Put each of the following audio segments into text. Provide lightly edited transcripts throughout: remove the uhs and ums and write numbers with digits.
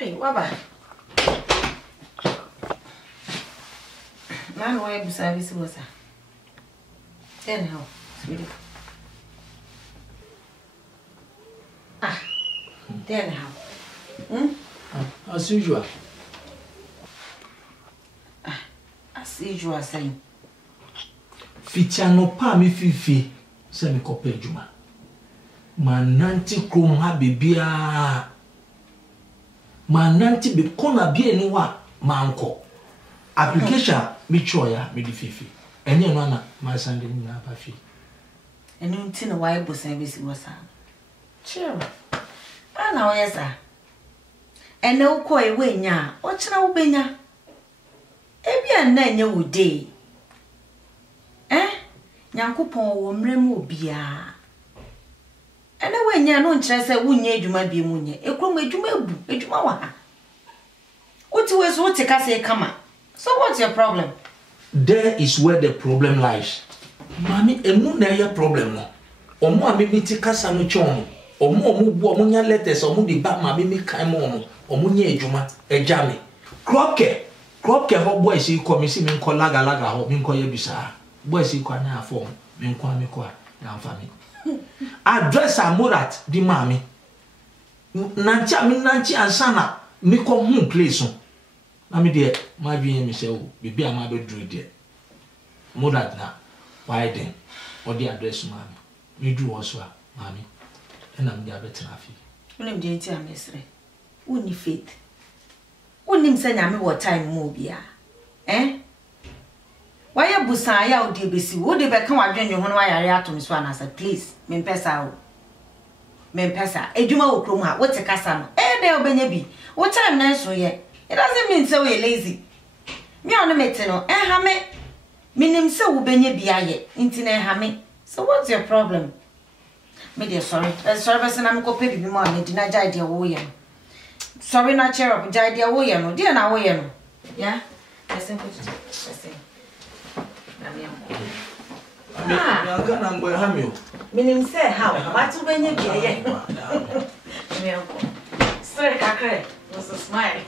Hey, Waba. Man, why you service was that? Then how, sweetie? Then how? As usual. As usual, saying. Ficha no pa mi fifi se mi kope juma. Mananti krom ha bibia. Mananti be kona bia ni wa manko. Application mi choya mi di fifi. Enye no na ma sande ni na pa fi. Enu nti na why bo service was that? Chill. Ana o yesa. Ene ukọ ewe nya, o kira wo benya. Ebia na enye wo dey. Nyankopon wo mrem obia. Ene we nya no nkire se wo nya adwuma bi mu nya. Ekrom adwuma ebu, adwuma wa ha. Uti we so uti kase kama. So what's your problem? There is where the problem lies. Mami, enu na your problem no. Omo amemi ti kasa no chon. Omo bu omo nya letters omo di ba ma mi kan mo no. Omo nya adwuma eja me. Crop ho boy si ko mi si mi nko laga ho mi nko ye bisa. Boy si ko na afọ mi nko mi ko na amfa mi. Address amorat di mami. Nanchi ansana mi ko hu place so. Na mi de ma dwen mi se o bibi ama be dru de. Morat na why then or the address mami. Mi du wo so a mami. Na mi de abetra afi. Unim de nti amesre. Uni faith. Unim se nyame wo time mo bia. Why you busa ya odi besi wo de be kan wadwen ho no ayare atom so anasa please me mpesa o me mpesa edwuma wo krom ha wo te kasa no de obenya bi wo time na so ye it doesn't mean say we lazy me on mete no ha me minim say wo benya bi aye nti na ha me so what's your problem me dey sorry person am ko pe bi mo am di na jai dey wo ye sorry na cheer up jai dey wo ye no dey na wo ye no yeah listen. I'm going to have you. Meaning, say how, but to be a straight crack was a smile.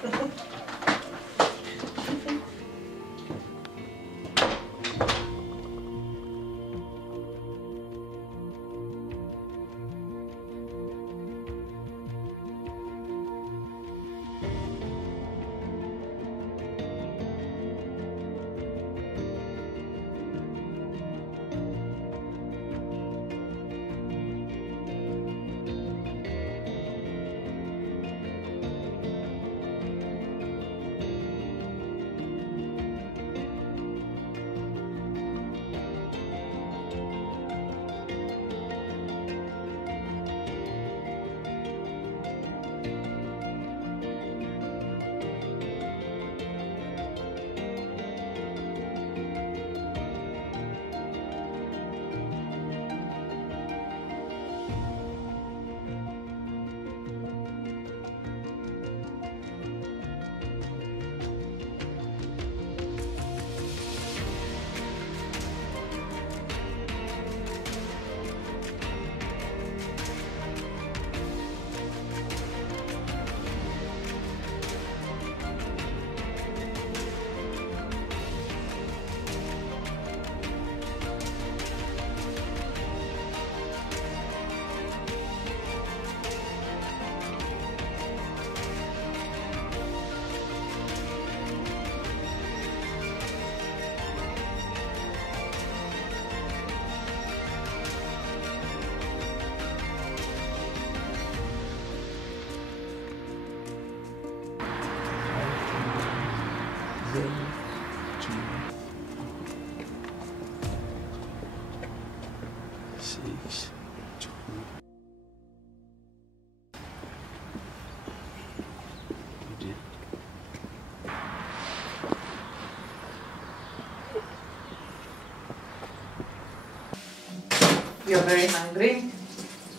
You're very hungry?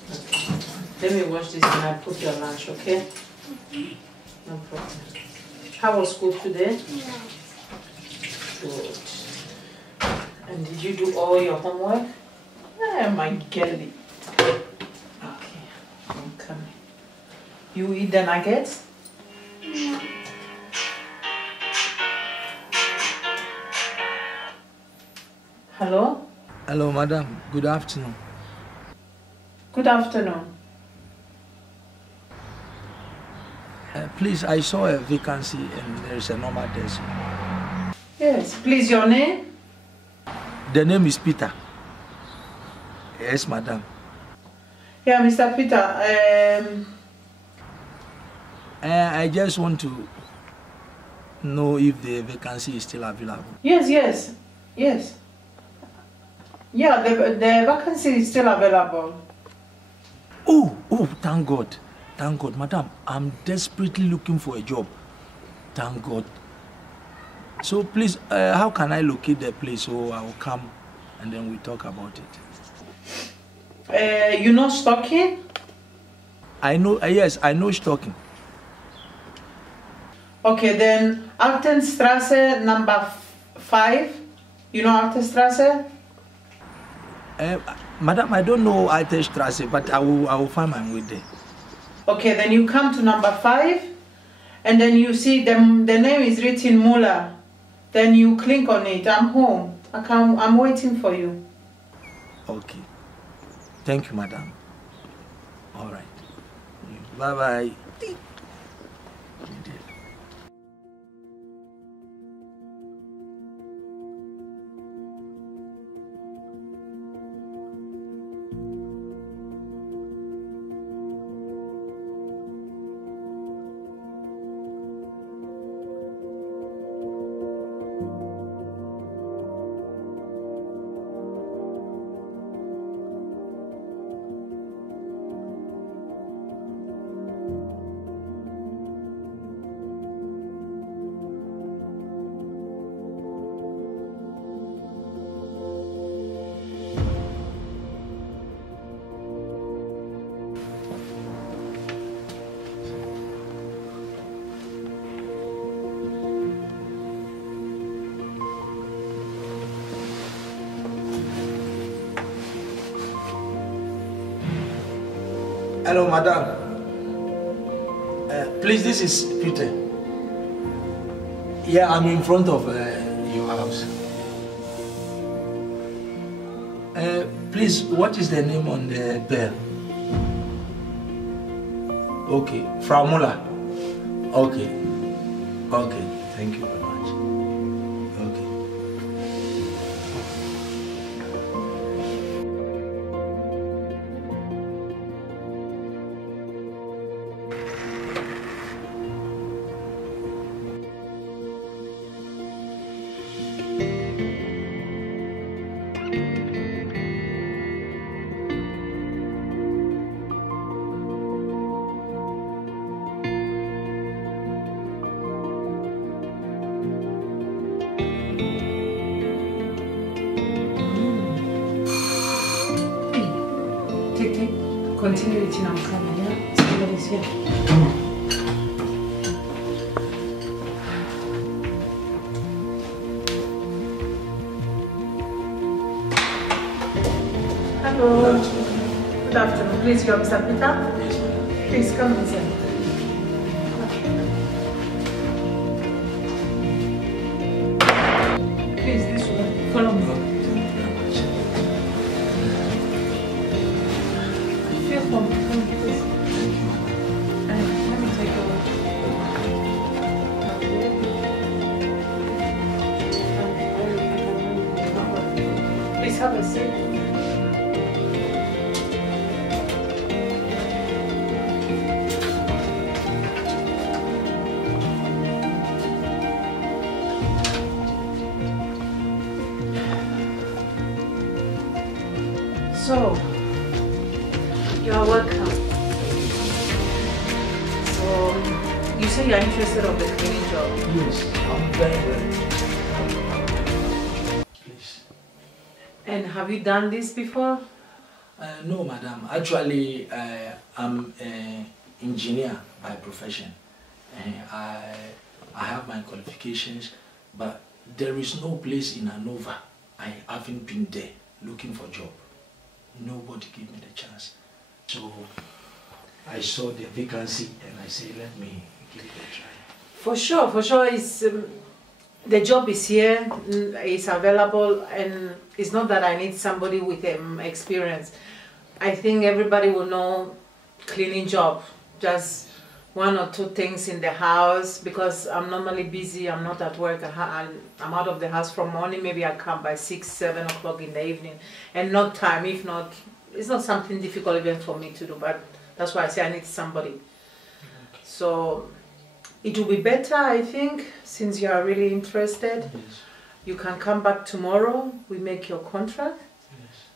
Okay. Let me wash this and I'll put your lunch, okay? No problem. How was school today? Yeah. Good. And did you do all your homework? My girlie. Okay, I'm coming. You eat the nuggets? Yeah. Hello? Hello, madam. Good afternoon. Good afternoon. Please, I saw a vacancy and there is a normal desk. Yes, please, your name? The name is Peter. Yes, madam. Yeah, Mr. Peter. I just want to know if the vacancy is still available. Yes. Yeah, the vacancy is still available. Oh, thank God. Thank God, madam. I'm desperately looking for a job. Thank God. So please, how can I locate the place so I will come and then we talk about it? You know Stocking? I know, yes, I know Stocking. Okay, then Altenstrasse number 5. You know Altenstrasse? Madam, I don't know Altenstrasse, but I will find my way there. Okay, then you come to number 5, and then you see the name is written Muller. Then you click on it. I'm home. I'm waiting for you. Okay. Thank you, madam. All right. Bye-bye. Hello, madam. Please, this is Peter. Yeah, I'm in front of your house. Please, what is the name on the bell? Okay, Frau Muller. Okay. Okay, thank you very much. Okay. Continue eating Akan, yeah? Somebody's here. Hello. Good afternoon. Please, you're Mr. Peter? Yes, ma'am. Please come inside. Please, this way. Follow me. Please have a seat. So, you are welcome. So, you say you are interested of the cleaning job? Yes, I'm very Please. And have you done this before? No, madam. Actually, I'm an engineer by profession. I have my qualifications, but there is no place in Hanover. I haven't been there looking for a job. Nobody gave me the chance. So I saw the vacancy and I said, let me give it a try. For sure. It's, the job is here, it's available, and it's not that I need somebody with experience. I think everybody will know cleaning job, just 1 or 2 things in the house, because I'm normally busy, I'm not at work, I'm out of the house from morning, maybe I come by 6, 7 o'clock in the evening, and not time, if not, it's not something difficult even for me to do, but that's why I say I need somebody. Okay. So it will be better, I think, since you are really interested. Yes. You can come back tomorrow, we make your contract.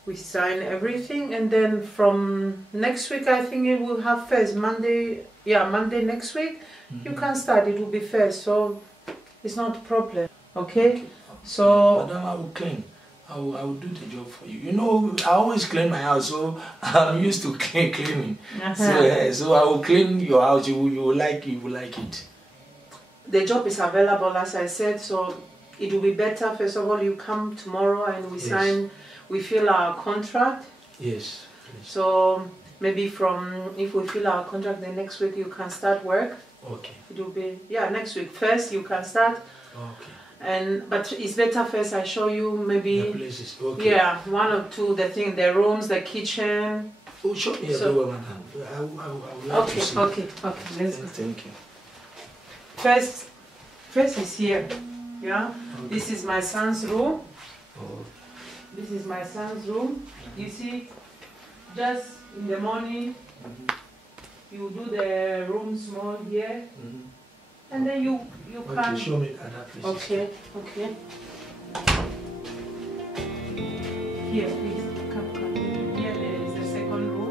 We sign everything, and then from next week, I think it will have first Monday. Yeah, Monday next week, you can start. It will be first, so it's not a problem. Okay. So, madam, I will clean. I will do the job for you. You know, I always clean my house, so I'm used to cleaning. So I will clean your house. You will like it. The job is available, as I said. So it will be better. First of all, you come tomorrow and we sign. We fill our contract. Yes. Please. So maybe if we fill our contract, then next week you can start work. Okay. It will be next week. First you can start. Okay. But it's better first I show you maybe the places. Okay. Yeah, 1 or 2 the rooms, the kitchen. Oh, show me everywhere, madam. I would like to see. Okay. Let's go. Thank you. First is here. Yeah. Okay. This is my son's room. Oh. This is my son's room. You see, just in the morning, you do the room small here, and then you can show me other places. Okay. Here, please come. Here there is the second room.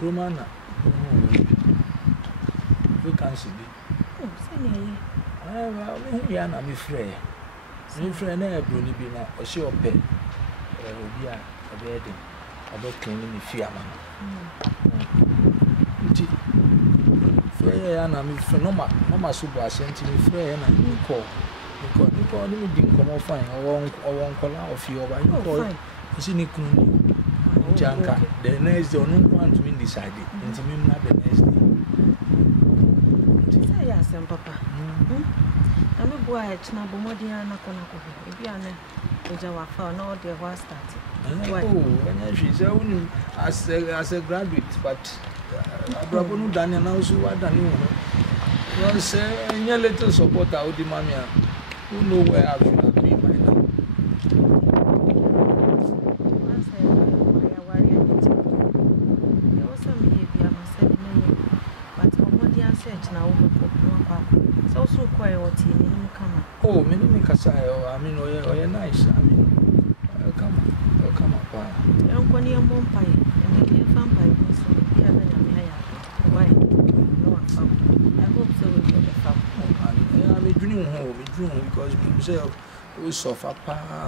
Kromana. Vacancy. Oh, same here. I'm afraid. I'm afraid I brony be now. Or she or pet. Be a bed. About cleaning the fear, man. Freya, and I'm Mama Super sent me Freya and you call. You call me didn't come off fine or won't call out of you, but you call it. You see, Janka, the next day, no one to me decided. Into me, not the next day. Yes, and Papa. I'm a boy at Nabomodiana Conaco. If you are with our phone, all the war started. Oh, and she's only as a graduate, but Brabonu Daniel knows who I don't know. You say, and your little support out the mamma who know where I should have been by now. So quiet what in come. Oh, many make a sigh, I mean, oh, you're nice. I mean, come up. I'm going to Mompire and the clear vampire was so yeah, why? No, I hope so. We'll get the farm. I'm a dream home, because we say we suffer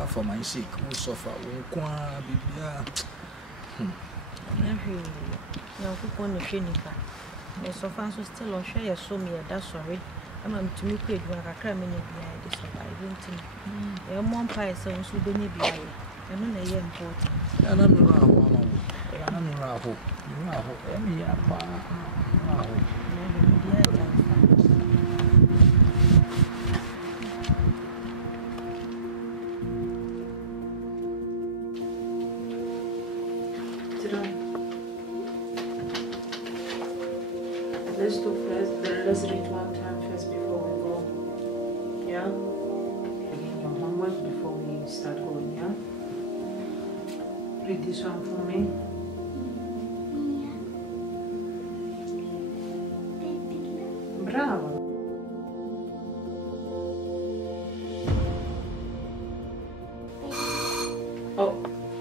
for my sake, we suffer, we can't be there. Now, who won the training car? There's so far so still on share, so me, that's sorry. I'm to make it when I cram in behind this surviving. A mom pie sounds who don't be behind. I'm not a young important. And I'm around. Let's do first. Let's read one time first before we go. Yeah? Again, your homework before we start going, yeah? Read this one for me. Bravo. Oh,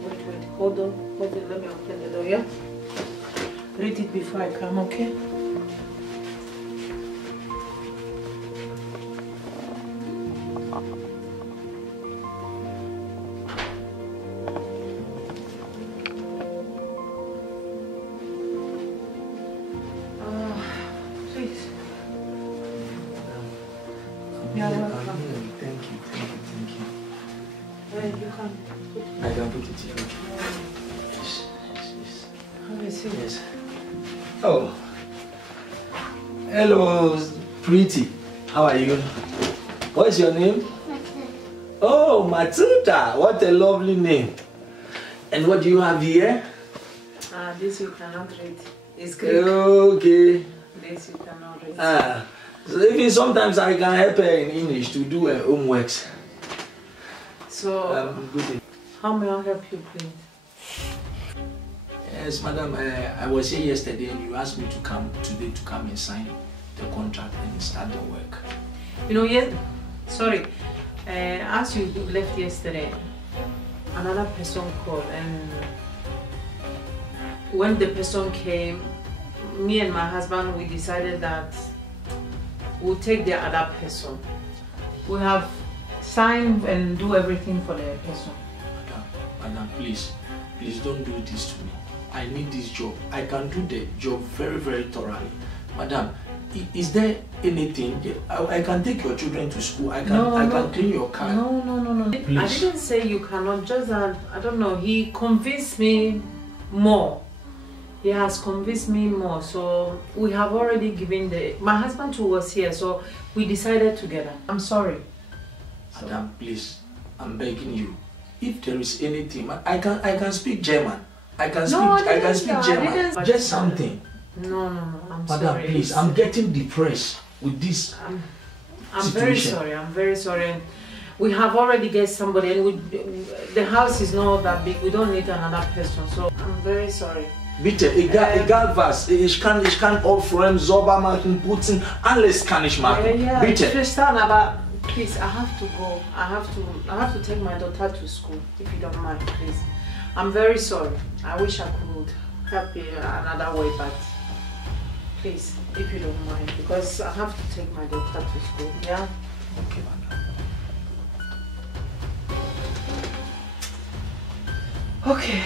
wait. Hold on. Let me open the door, yeah? Read it before I come, okay? I can put it here. Yes. Oh. Hello, pretty. How are you? What's your name? Oh, Matilda. What a lovely name. And what do you have here? This you cannot read. It's Greek. Okay. This you cannot read. So even sometimes I can help her in English to do her homeworks. So, good. How may I help you, please? Yes, madam. I was here yesterday and you asked me to come today to come and sign the contract and start the work. You know, yes. Sorry. As you left yesterday, another person called, and when the person came, me and my husband, we decided that we'll take the other person. We have signed and do everything for the person. Madam, please don't do this to me. I need this job. I can do the job very, very thoroughly. Madam, is there anything? I can take your children to school. I can clean your car. No. Please. I didn't say you cannot. Just that, I don't know. He convinced me more. He has convinced me more. So we have already given my husband too was here. So we decided together. I'm sorry. Madam, please, I'm begging you. If there is anything, I can speak German. I can speak German. Just something. No. I'm Madam, sorry. please, I'm getting depressed with this. I'm very sorry. We have already get somebody, and the house is not that big. We don't need another person. So I'm very sorry. Bitte, egal was, ich kann aufräumen, sauber machen, putzen, alles kann ich machen. Bitte. Ich verstehe, aber please, I have to go. I have to take my daughter to school, if you don't mind, please. I'm very sorry. I wish I could help you another way, but please, if you don't mind, because I have to take my daughter to school, yeah? Okay, madam. Okay.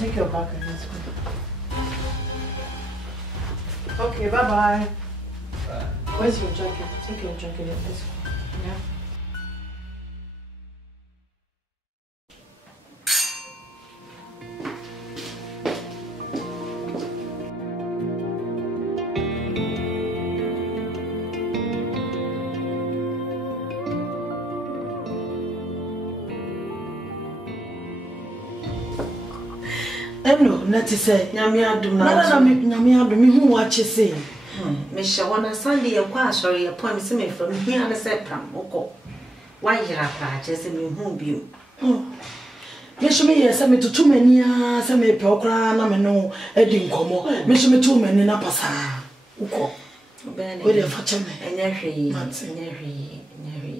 take your bag and let's go. Okay, bye-bye. Where's your jacket? Take your jacket and let's go. Yeah. No, not to say, Yamia do not. Yamia do me who watches say. Miss Shawana Sunday, a quash or a poem to me from here and a septum. Why you are just a me whom you? Miss me, yes, I me to too many, some a pokra, no, no, a dinkomo, Miss me too many napasa. Uko, with a fatcher, and every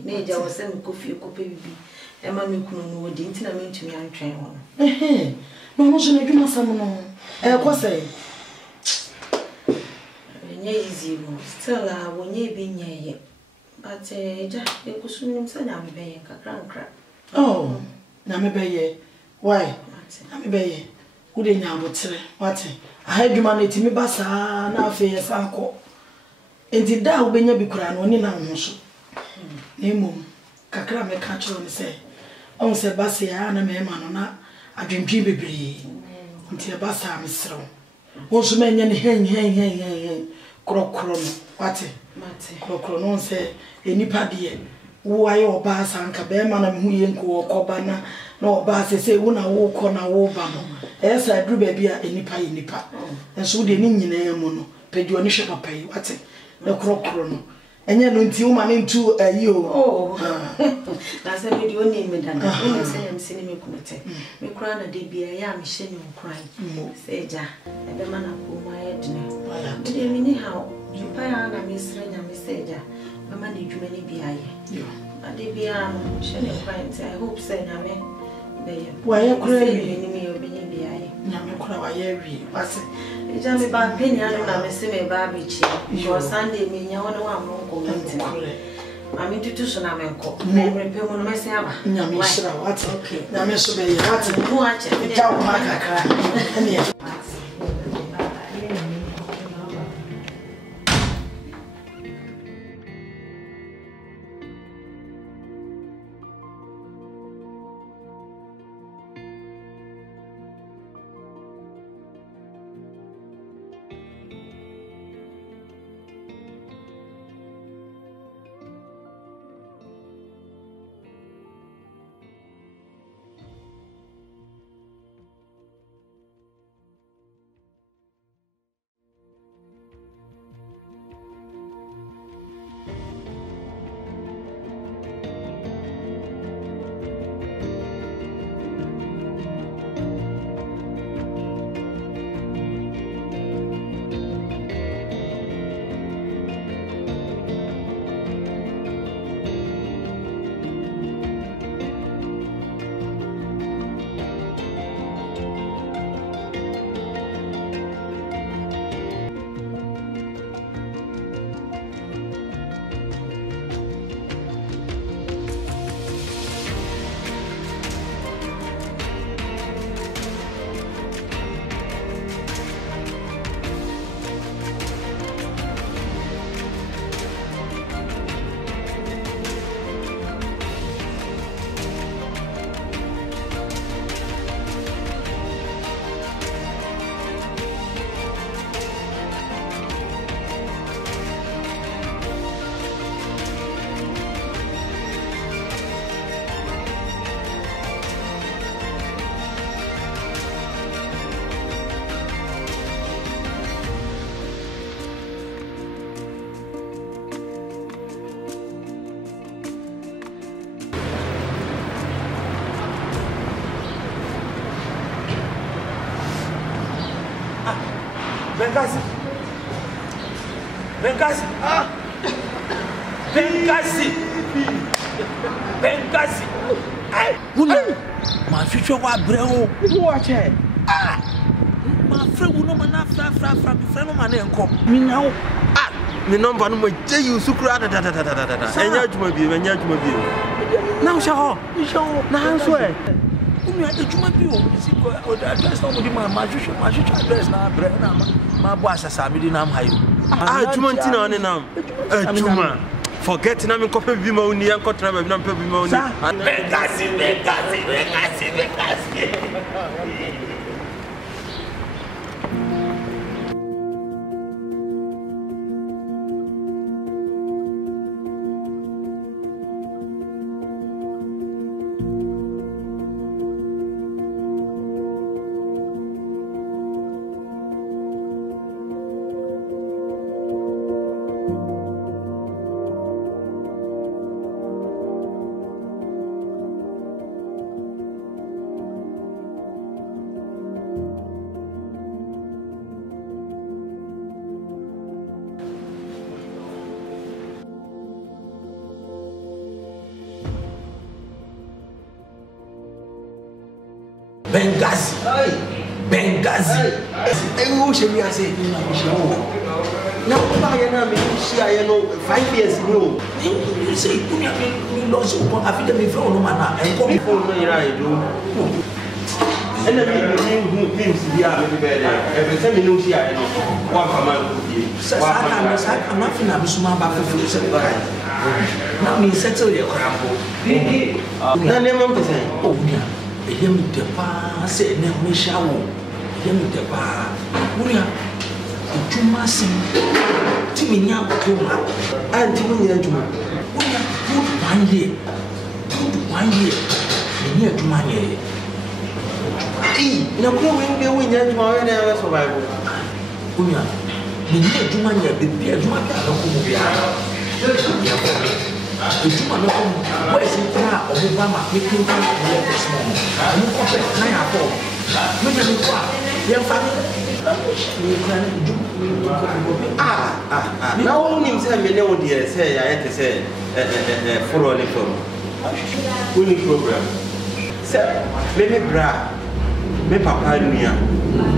Nature was sent coffee, copy, and my new would intimate to me and train one. No, I do not summon. What's say? Easy, still, I will ye be near ye. But, Jack, they could soon send out me a grand crap. Oh, Namabe, why? Namabe, who didn't know what? I had humanity, me bassa, now fears uncle. And did thou be near Bicran when in our motion? Nemo, Kakra may catch on say. On Sebastian, a man, I dream baby until Bassa, Miss Row. Once men hen, crocron, what? Crocron say, any paddy. Why your bass and Caberman and Muyenko or Cobana, no bass say, Una walk on a wobano. As I drew baby at any pie in the pa. And so the Indian mono, paid your initial pay, what's it? No crocron. And yet, until man into a you. Oh, that's a video name, madam. I say I'm seeing me committee. Me crown a DB, I am shaming crying. Say, Ja, and the man of whom I had dinner. But anyhow, you pay on a miss Rena, Miss Saja. Mamma need you many be I. But they be shaming crying. I hope, say, Name. Why, you're craving me or being be I. Namacra, every what's it? It's only about penny. I don't know, Miss Barbie. Your Sunday, me, you want to I'm into two son. I'm in court. Never pay one myself. Yamisha, what's okay? Yamisha, what's it? Watch it. Tell my Benghazi. Benghazi. Benghazi. Benghazi. Hey, my future wa breo. Who watch it? My friend will no man fra friend man enko. Me now. Me number no mo je you sukura da. Enya juma bi. Now sha ho. Now so e. umi adwuma bi o si ko o address no mo di ma hwehwe address na bre na ma bo asasa bi di na am hayo adwuma nti na one nam adwuma forget na me kope bi ma uni an kotra ba bi na pe bi ma uni Bekasi. Benghazi. Who should we say? Now, I am 5 years ago. You say you lost your affidavit from no man and come before me, I do. And then who thinks the every time you know, I know what am I? I'm not finna be smart about the now me settle your crampo. Now, never to say, oh, yeah. Hear me the pa say ne me shawo. Hear me the pa. Uria. Ejuma si. Ti me nya ko ma. Anti me nya ejuma. Uria good 1 year. Good 1 year. Me nya ejuma ye. Na ko we nya ejuma we na survive. Uria. Me nya ejuma ye be ejuma ka ko mo bia. Ya ko. Ejuma no ko boy si tra Obama making time to let us know. You compare na ya ko. Me nya ko. Ya fa now only say me no dey say I had say follow the program. Only program. Say me bra me papa nua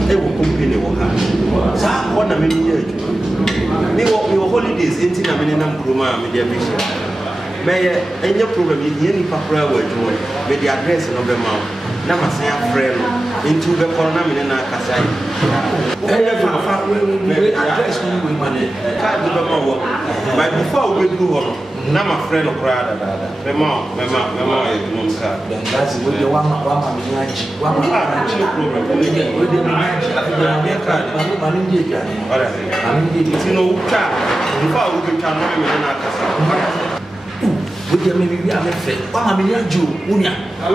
e wo company wo ha. Sa ko na me ni aju. Me wo holidays enti na me nam kroma me dey mission. Me any problem ni ni papa wa aju. Me the address no be ma. Na ma say friend into be corona me na kasa yi. We address no we money. Card be ma wo. But before we do hono, na ma friend okra da. Me ma e no card. Then that's we the one me nyaji. One no problem. we the nyaji. After me card, mami ndi ga. Ora. Mami ndi Tino uta. Before we go try no me na kasa. We dey me bi am fe. Wa me nyaji o unia. Wa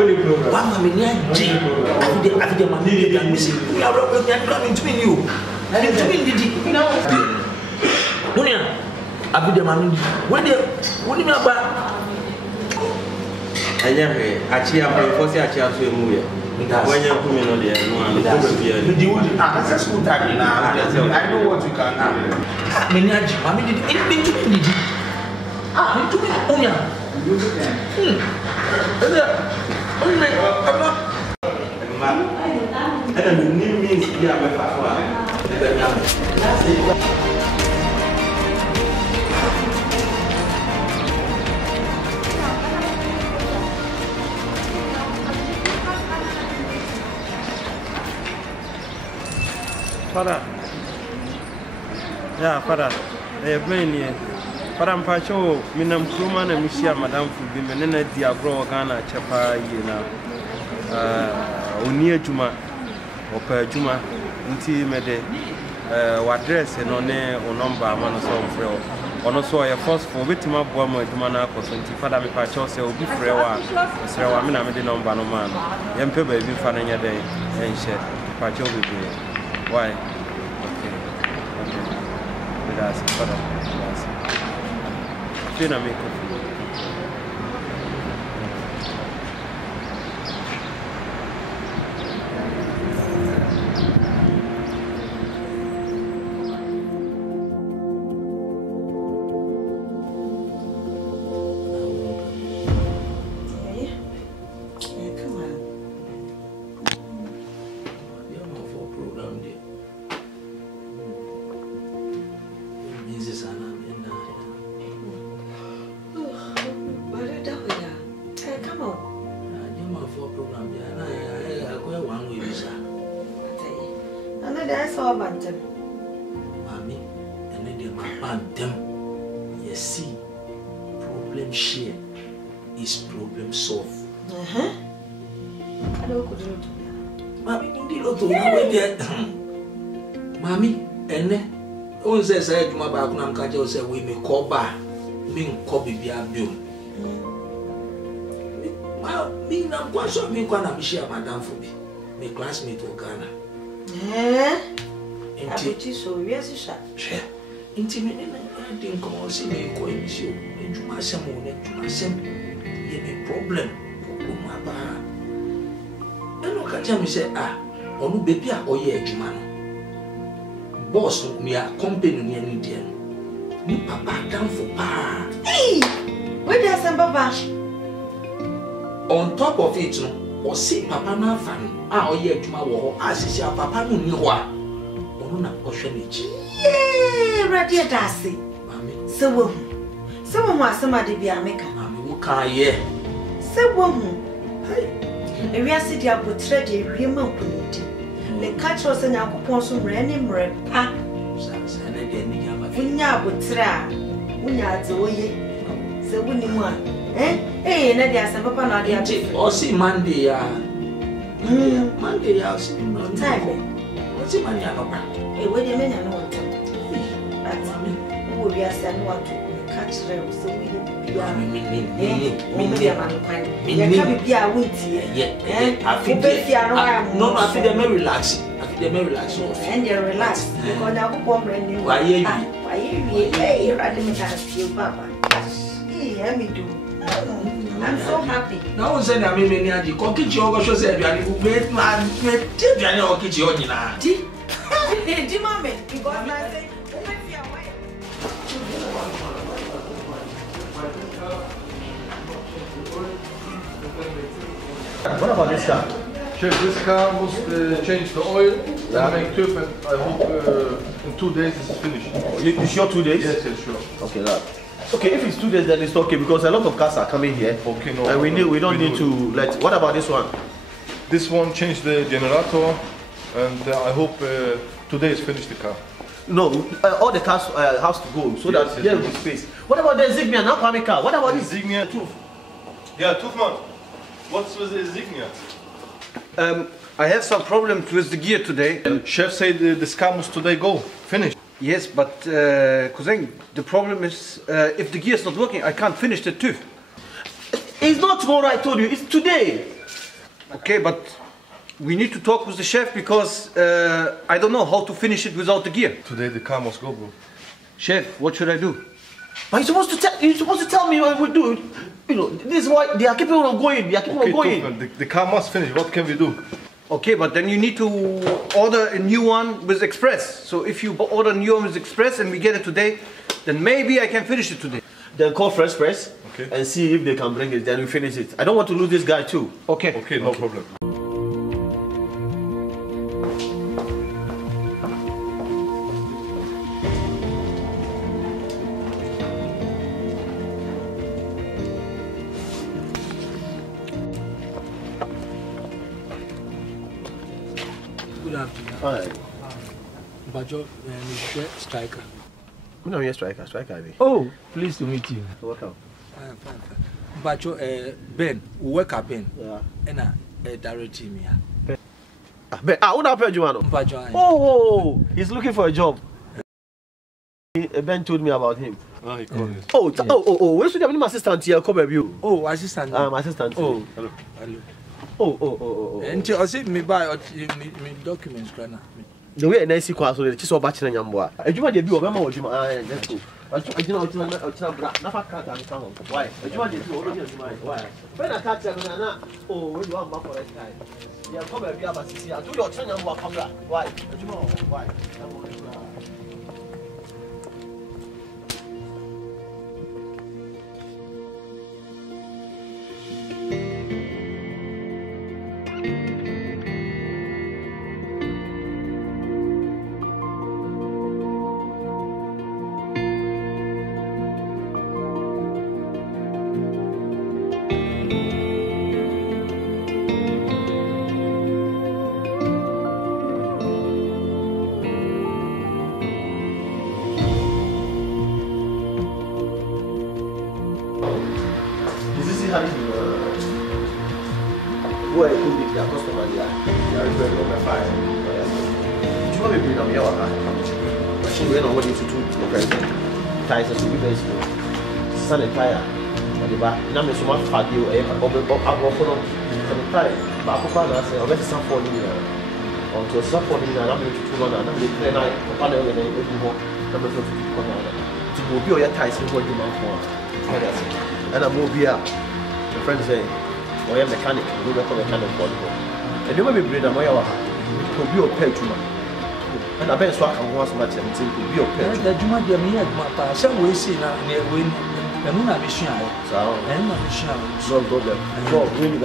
me nyaji. After the mami ndi ga me say, "We are rock me and between you." And between didi. Unia. After the mami ndi. When me aba anya he achi am for say achi aso emu ye when you come in on the no am problem here the wood that's school time now I know what you can now me nyaji mami didi in between didi into me unia and the means ya me fa Father, yeah, Father, Father, I'm not sure. I'm Kruma and Michelle, Madame Fubi, and then the Agro Ghana Chapa, Unia Juma, or Per Juma, Unti Mede, what dress and on air or number, one or so frail. On also a force for Witima Bomo, Dumana, Cosanti, Father, if I chose, will be Frewa, Sarah, I mean, I'm the number no man. Young people be finding a day and shed, Pacho will be. Why? Okay. With us, Father. With us. I feel I make it. abantem. Mami, and then they abantem. You see, problem share is problem solve. I don't could do it. Mami, indeed, not to know yet. Mami, and then, oh, says I do my back on Kajo say we may call back, mean copy be a bill. Me, I'm quite sure me, I'm share Madame for me, my classmate or Ghana. I put you so, yes, sir. Intimate, I think, or see me going to you, and you must have more than you problem. My bar. And look at me say, on baby, or ye, Jumano. Boss, me a company near Indian. Me papa down for pa. Hey, where does some papa? On top of it, or see papa na fan, or ye, Juma, as your papa no knew what. Or not, or shellage. Yay, Radia Darcy. Mammy, So, someone wants somebody be a maker. Mammy, who can't ye? So, woman. And we are sitting up with ready, human community. The catch was an alcohol, some random red pack. And again, When you would try, when you are the way, so when you want, eh, and there's some papa not the or see Monday, Monday, I'll see time. What's it, Monday? Eh, what do you mean? I know what we are saying what to catch them, so we be a no, I feel them relax. I feel them relax. And you're relaxed because now I'm brand new. Why, you Papa. Let me do. I'm so happy. Now, send a many of the cockage yoga shows that you are great man. You're kitchen. Did mommy? Because I say, what about this car? Chef, this car must change the oil and make tube, and I hope in 2 days this is finished. You sure 2 days? Yes, sure. Okay, that. Okay, if it's 2 days, then it's okay because a lot of cars are coming here. Okay, no. And we don't need to let. What about this one? This one changed the generator, and I hope today is finished the car. No, all the cars have to go so that there will be space. What about the Insignia? Now coming car. What about this? Insignia tooth. Yeah, tooth man. What's with the Insignia? I have some problems with the gear today. Chef said this car must today go. Finish. Yes, but cousin, the problem is if the gear is not working, I can't finish the tooth. It's not tomorrow, I told you. It's today. Okay, but we need to talk with the chef because I don't know how to finish it without the gear. Today the car must go, bro. Chef, what should I do? But you're supposed to tell me what we do. You know, this is why they are keeping on going. They are keeping on going. The car must finish. What can we do? Okay, but then you need to order a new one with Express. So if you order a new one with Express and we get it today, then maybe I can finish it today. Then call Fresh Press Okay. and see if they can bring it. Then we finish it. I don't want to lose this guy too. Okay. Okay, no problem. Good afternoon. All right. Bajo, striker. No, yes, striker. Oh, pleased to meet you. Welcome. Fine. Bajo, Ben, work up Ben. Yeah. And direct me. What happened, Jumano? Bajo. Oh, he's looking for a job. Ben told me about him. Ah, he called me. Where's the assistant here? Come with you. Oh, assistant. Assistant. Oh, hello. Oh. And I say me buy me documents, Grana. The way I see quite so the chiso bachelor nyamboa. Ejuma de bi o bema ojuma let's go. Ejuma bra na fa card and come. Why? Ejuma de bi o do ejuma. Why? When I catch am na oh we do am back for that guy. Yeah, come be abasisi. I do your nyamboa come bra. Why? Ejuma why? carry the boy who did their customer there. They are very over fire. You want to be on your machine went on what you to do the president. Ties us to be based on Sunday tire. On the back, now so much fat you over Abrofono. And the tire, but I say, I'll let some for you. Until some for you, and I'm going to 2 on and I'm going to play night. I'm going to go number 50 to move your ties and what you want for. And I move here. The friend say, "Oh, I'm mechanic. We work on mechanic body. And you may be breed. I'm where you are. To be a pet to me. And I bet so I can once much and think to be a pet. The Juma de me at my pass. Some way see now near win. And I'm not sure. So I'm not sure. No problem. No, really,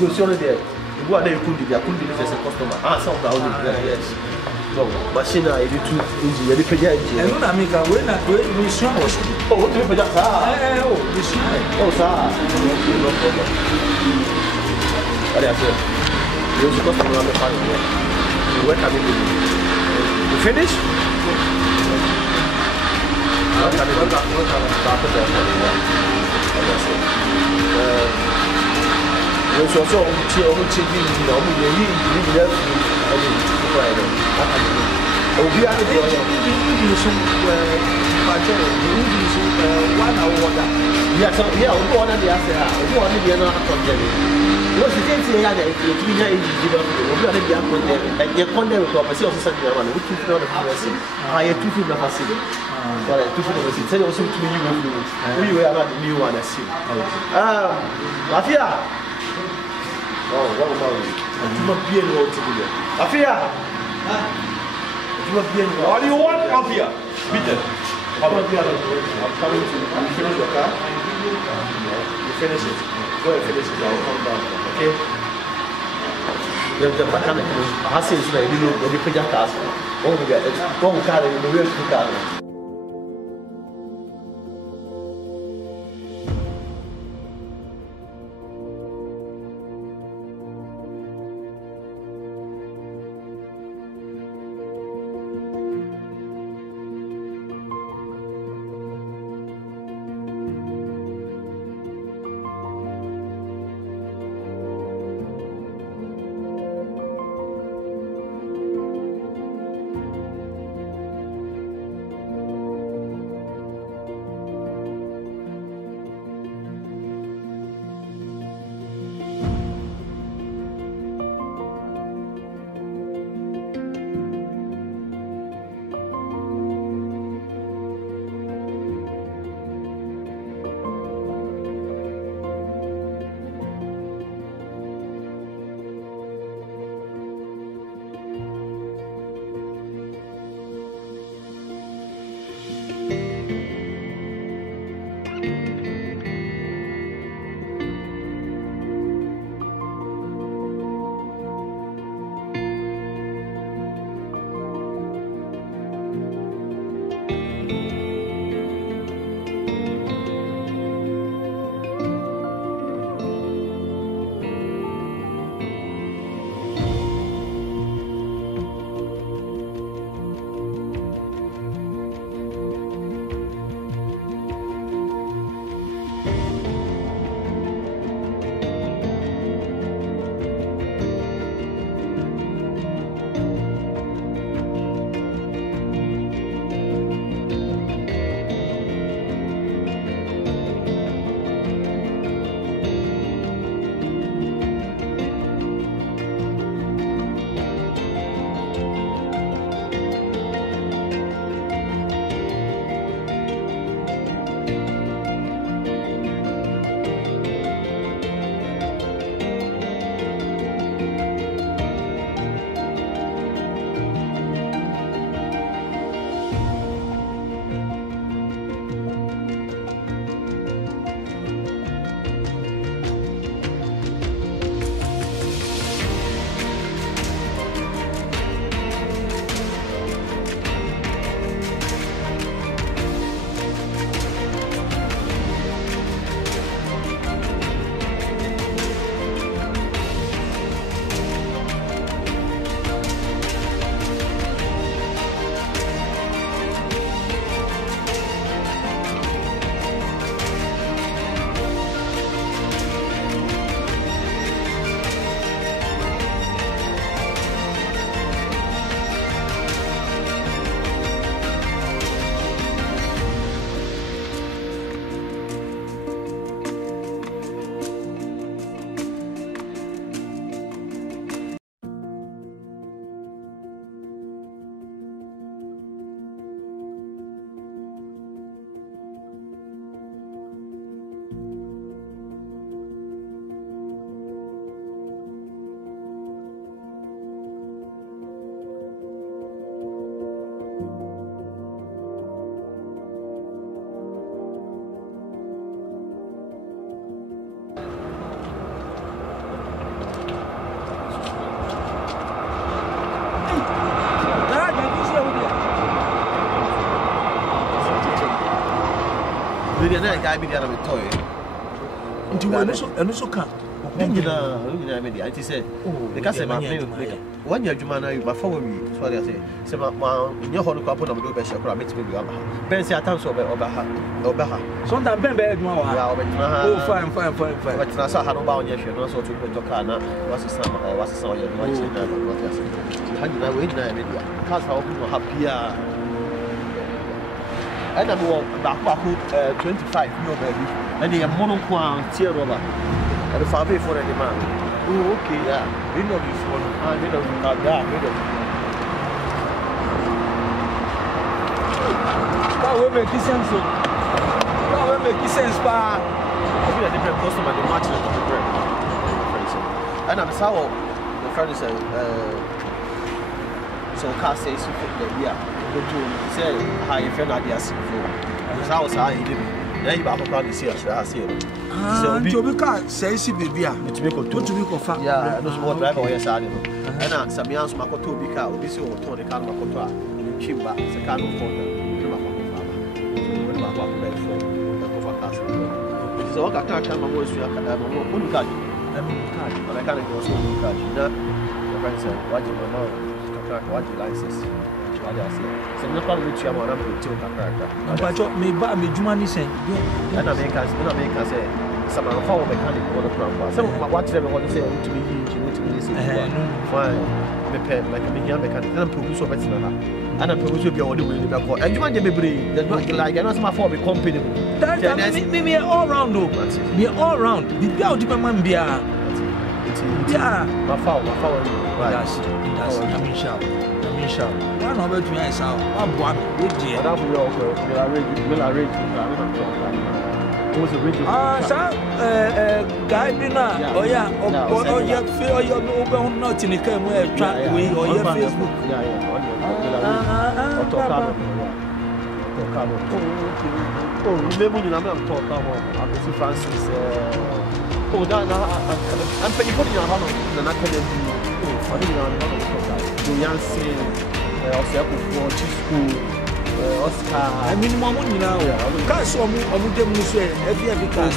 you see only there. You go there, you couldn't be as a customer. Ah, some of yes. No, machine I do too easy. You pay engine. And when I make a win, I do it. We sure. Oh, what do you pay? Oh, we sure. Oh, sir. No problem. What I said. You also customer on the phone. You work at it. You finish? You so so Obi are the yes, yeah, one of the answer. One of the other what's the thing here that it will be and you condemn to a social one, which is not a person. I had 2 feet of a city. But I 2 feet of a city. Tell us to me, you are not the new one, I see. Mafia. Oh, what about you? I do not be able to do that. Mafia. What do you want, Mafia? Peter. I'm coming to finish your car. You finish it. Go and finish it. I'll come down. Okay? The mechanic has said, you know, when you put your car, oh, we get it. Go and carry the real car. Really, I got me the toy. Into and also come. I mean, I said, the castle, one year, Jumana, you must follow me. So I say, some in your whole couple of good best, I meet me. Ben said, I'm so Obaha. Sometimes Ben Bed, oh, fine. But I saw how about your show, also to Tokana, was a son or was a son, your noise, and what I said. How did I wait? Because how happy. And I'm about 25, no baby. And they are monoquan, tear over. And the father for any man. Oh, okay, yeah. We know this one. I know you got that. That will make sense. That will make sense, pa. I feel a different customer than match of the bread. And I'm sorry, the friend said, so car says you fit the year. Go to say, how you feel like yes, because I was high. Then you back around the sea, I see it. So, Jobika says, baby, to make a fact. Yeah, no small driver, yes, I know. And some young Makoto Bika, this is what Tony Kalmakotra, Chimba, Sakano Fonda, so I can't come away with your card. But I can't go so much. The friend said, what you know, what you license. So no problem with you, I'm going to take a character. But me buy me Jumani saying, and I make us say, some of our mechanic on the ground. Some of what everyone say to me, you need to listen. Fine, the pen like a mechanic, and I'm produce of better. And I'm produce of your way back. And you want to be brave, that's not like I know my form of company. That's me all round, though. Me all round. The girl, the man, be a my father, that's I mean, one over to my sound, one good dear. Guy dinner, oh yeah, or your feel your no not in the camera where track away or your Facebook. Oh, remember when I'm talking about Francis. Oh, I'm putting your hand on the academy. I think young say, Oscar. I mean, Mamma now. Can't show me on the museum every class.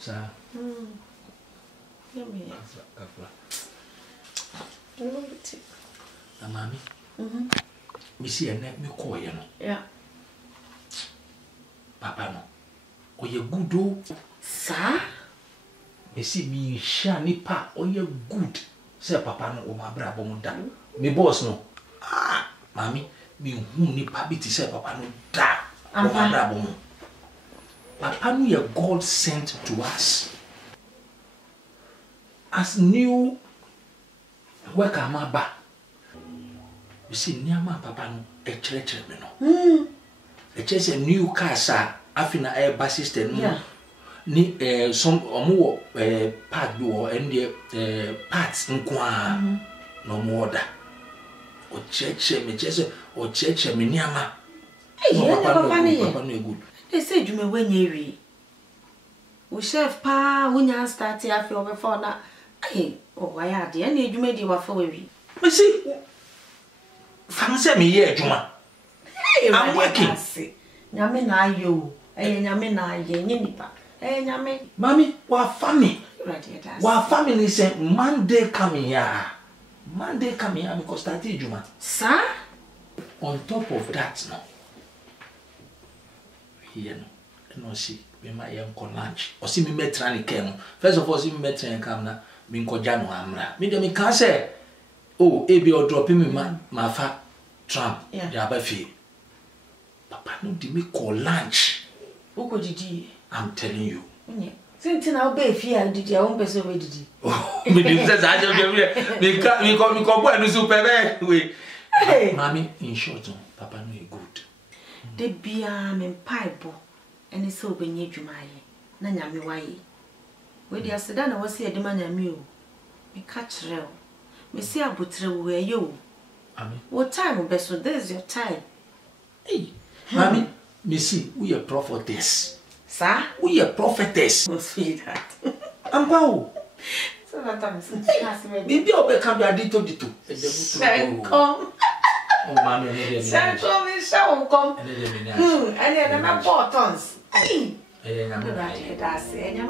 Sir. Mammy. We see a net me call you. Yeah. Papa no. Or you good do? Sir? Me see me shiny pa or you good. Say papa no o my brabo mo da. Me boss no. Ah, mommy, me who ni papi ti say papa no da. O my brabo mo. Papa no your God sent to us. As new worker ma ba. You see nyama papa no e chere me no. E chere new car sa afina air bus system no. Ni some omo part bi wo and parts nkwa no mo order. O chere me chere o chere me nyama. Papa no good. They say you may when you read. We chef pa when you start to feel before na. Hey, oh why are the any you made you for we? Me see. Fancy me here, Juma. Hey, I'm working. Nyame na yo. Nyame na ye nipa. Nyame. Mommy, wa family. Wa family say Monday coming here. Monday coming, I'm going to start Juma. Sir? On top of that, no. Here, no, see, me my young lunch. Or see me metrani came. First of all, see me metrani come now. Me ko jano amra. Me de me can say, oh, ebi or dropping me my fa tram. Yeah, ba fi. Papa no di me call lunch. Who could you? I'm telling you. Since now, be fear did your own person already. Oh, me says I don't me come boy no super we. Mommy, in short, Papa no good. The beer me pipe and it's so benye jumaye. Na nyame waye. We dey aseda na wose e de ma nyame o. Me catch real. Me see abutre we yo. Amen. What time be so this is your time. Hey, Mommy, me see we a prophetess. Sir? We a prophetess. No sweetheart. Ampa. So that time since Bibi obeka bi adito dito. Come. Oh, Mommy, I Send me show come. And then my buttons. Hey. That's it.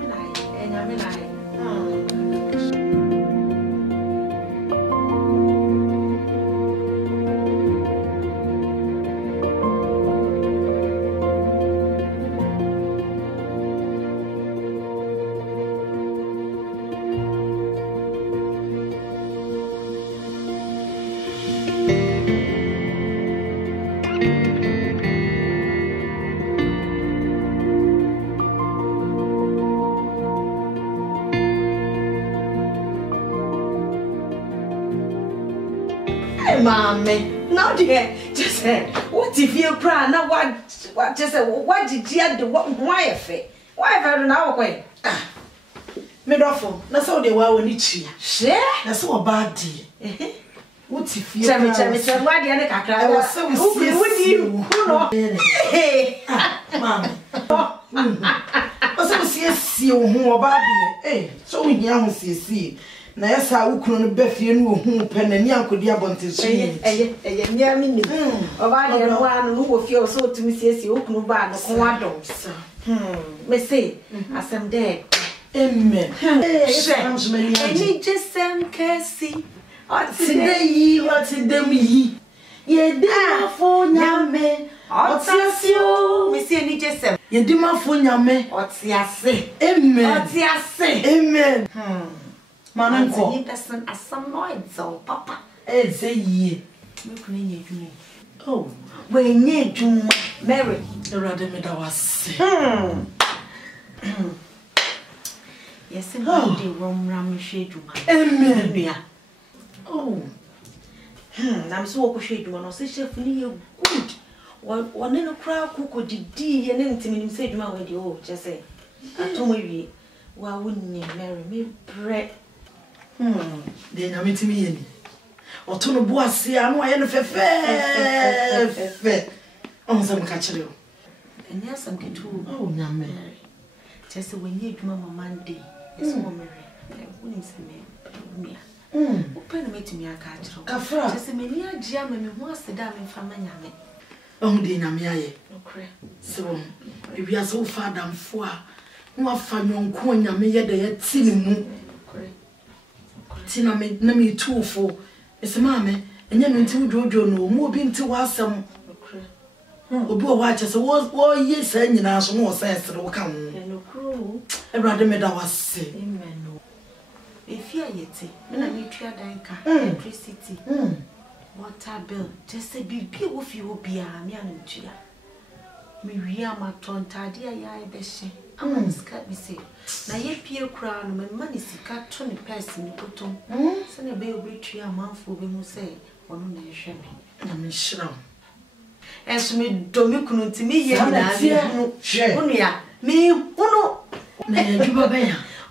Mommy, now dear, just say, what if you cry? Now what just say, what did you do? Why if it? Why if I don't know way? Medofo, na so de wa woni chi. Share? Na so bad di. What if you tell me, why the other kakra? Who know? Hey, Mommy. Oso si ohun oba di. Eh, so we hia ho si. Na yesa ukunu no befie no ohun pe na ni ankodi abonte so yi. Nya mi ni. Oba de no anu no wo fie so tumi si ukunu ba no ko adom. Me say, asem there. Amen. Any just some kasi. Today, what's in them ye? Ye did for Yame. Otiasio, me see any just some. Ye did my phone Yame. Otiase. Amen. Otiase. Amen. Man, any person as some noise, so papa. Say ye. Oh, when ye do Mary, the Radamida was. Yes, and the wrong ram shade. Amen. Oh, I'm so appreciated when I say, Chef, you good. One in a crowd cook did D and anything said, my way, oh, just say, I told me, why wouldn't you marry me? Bread. Then I'm meeting me. Or to no bossy, I know I am fair. On some catcher. And yes, I'm getting too. Oh, no, Mary. Just when you do Mamma Monday, it's more Mary. I wouldn't say me. Open me to me a catch. Cafra, just a mania jam and once the damn from Yame. Oh, dear, Namia. So, if you are so far down for, no fun young coin, Yamia, they had seen Tina made me too for. It's a mammy, and then until Jojo no more being to us some. Obo watches was yes, and you know, some more sense to come. And no crew, a rather made our say. Amen. If you are yet, when I meet you at electricity, water bill, just say, be with you will be a young chia. Me, my tonta, dear, I best. I'm going to scat me say. Now, ye peer crown, my money is cut 20 pence in the bottom. Send a baby tree a month for them say, or no, you shall be. I'm sure. And so me domicunu to me, yeah, me, uno.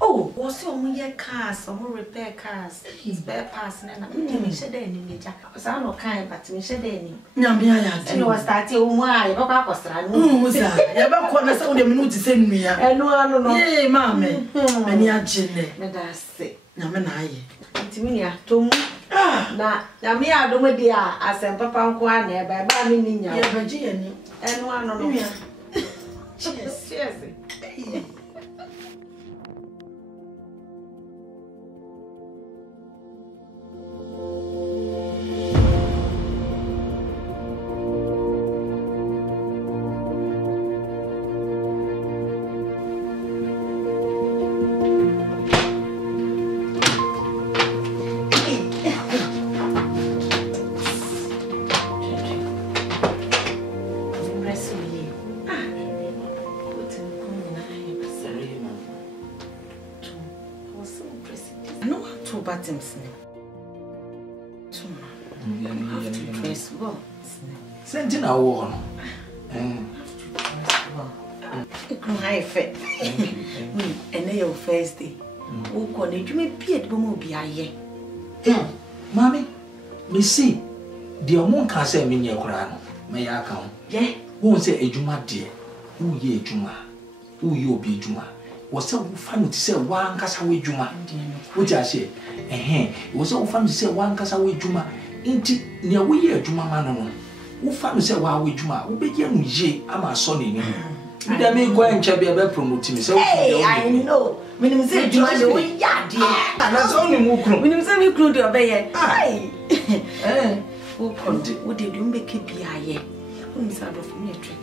Oh, what's your cars or more repair cars? He's bare passing and I'm shed any major. I saw no kind, but me shed any. Namia, and was that your why? Papa was trying. Oh, sir, you're about to send them to send me. I know, I don't know. Hey, mammy, and you're Jenny. That's sick. Namanai. Antimia, Tom. Now, Namia, don't dear, as a papa and Kwane by Bammy, Virginia, and one on me. Cheers. items. Dress well. Sending a war. High fit. And then your first day. Oh, God, you may be at Bomo. Mammy, me see. The amount can say me near crown. May I come? Yeah. Won't say a Juma, dear. Who ye Juma? Who you be Juma? Was so fun to say one Cassaway Juma. Which I say, it was so fun to say one Cassaway Juma. Ain't it near we Juma man? Who fun to say why we Juma? Who began ye? I'm a sonny. We may go and check your bed promoting me. Hey, I know. When you say Juma, yeah, dear. And that's only more. When you say we could obey. Aye. What did you make it be? Aye. Who's out of me a trick?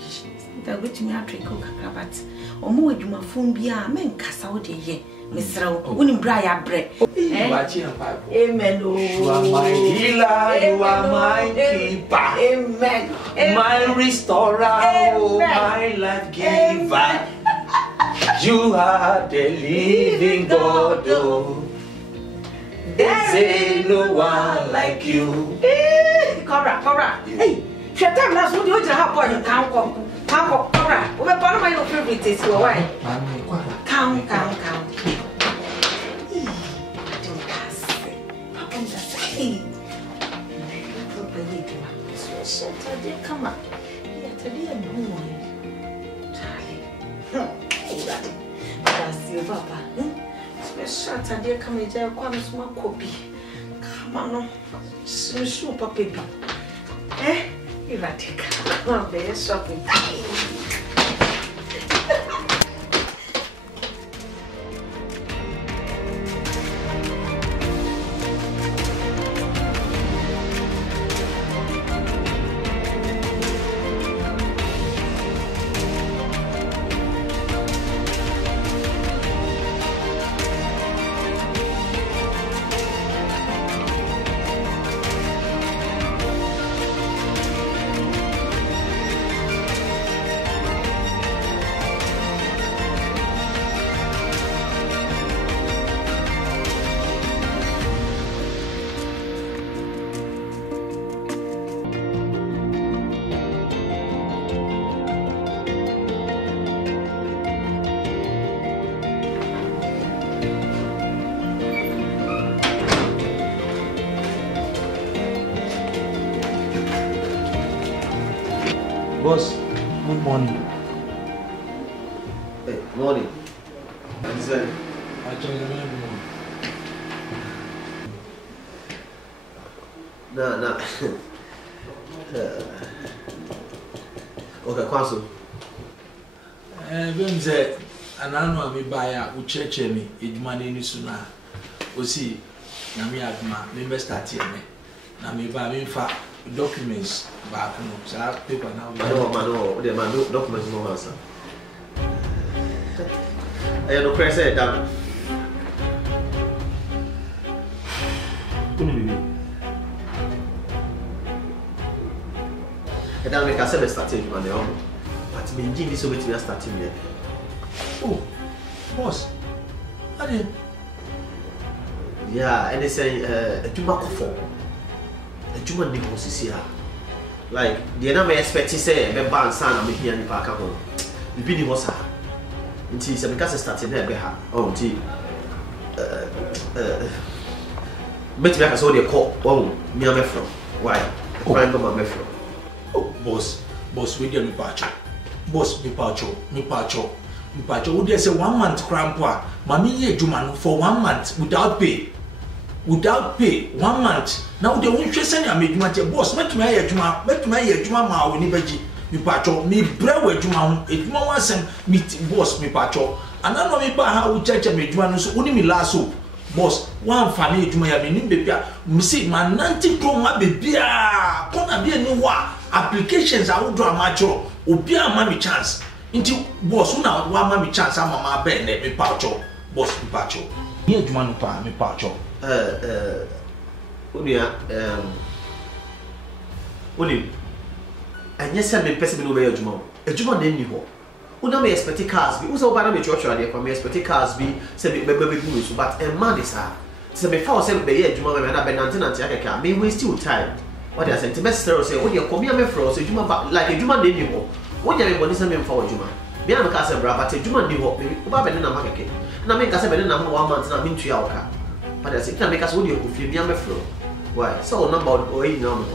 They're waiting me a trick of cravat. Or more, you my phone be a man cast out here. Miss Row, winning briar bread. Amen. You are my healer, you are my keeper. Amen. My restorer, my life giver. You are the living God. There's no one like you. Cora. Hey, shut up, last one. You have one. Count, Cora. We're part of my favorite is your wife. Count. Hey, come on. Today I'm going. Charlie. That's your papa. Special today come and tell quite a small copy. Come on, super baby. You got to come on, be shopping. Boss, good morning. Hey, morning. Nah. Okay, Kwasu. When say, and I know me buy a church me, it money in Suna. We see, Nami Agma, member start here. Nami buy me for documents back home. So I have paper now. No, the man documents no answer. I don't care, say that. I don't make a seven starting on the own. But me give this over to me starting there. Oh, boss. How did? Yeah, and they say a tobacco for a human deposit here. Like the enemy expect to say, "Me ban son, I'm here in the park home." The bidding was her. Until it's because starting there, beha. Oh, until bet me I saw the call. Oh, me am from. Why? Crime come am from. Oh, boss, we dey me pacho. Boss, me pacho. Who dey say 1 month crampa? Mami ye juma for 1 month without pay. 1 month. Now they won't send me juma. Boss, make me ye juma ma we ni beji. Me pacho, me brewe juma. Juma wan sem me boss me pacho. And I know me ba ha u cheche me juma no so oni me last hope. Boss, one family juma ya me ni bebia. Me see man nanti pro ma bebia. Kona bia ni wa applications I would draw mature. Obi a ma me chance. Inti boss una wa ma me chance ama ma be na me pacho. Boss me pacho. Ye juma no pa me pacho. Only and yes, I may person over your juma. A juma didn't you? Una me expect cars be. Uso bana me church radio. Me expect cars be. Say be good. But a man is So before say be here juma me na be nante akeka me waste your time. What they say to best say what you come here me fro so juma like a juma dey ni ho. What you body say me for juma. Me am ka say bra but juma dey ho. Me ba be na makeke. Na me ka say be na 1 month na me ntua oka. What they say can make us what you go feel me am fro. Why? So number o e na me.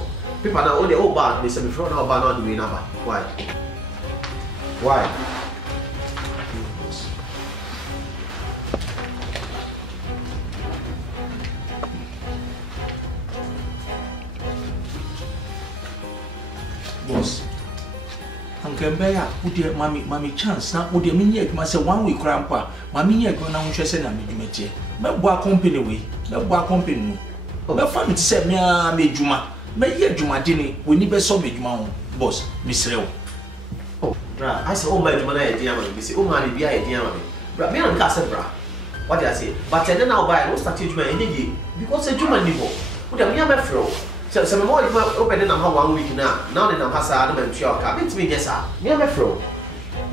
People now only oh bad, they say before now bad now do we number. Why? Why? Boss. Uncle Beya, would you mammy chance now? Would you mean yet? Must say 1 week grandpa, mammy yet go now interested in me. But what company we? But what company? But family said me a me Juma. Me ye Juma dini, we need be so me Juma boss, Miss Reo. Oh, bra, I say oh my Juma idea man, we say oh my be idea man. Bra, me an castle bra. What do I say? But then now buy no start Juma any because a Juma nibo. Would I me fro? So some more open them 1 week now. Now then I'm hasa no sure ka. Bit me yes sir. Me fro.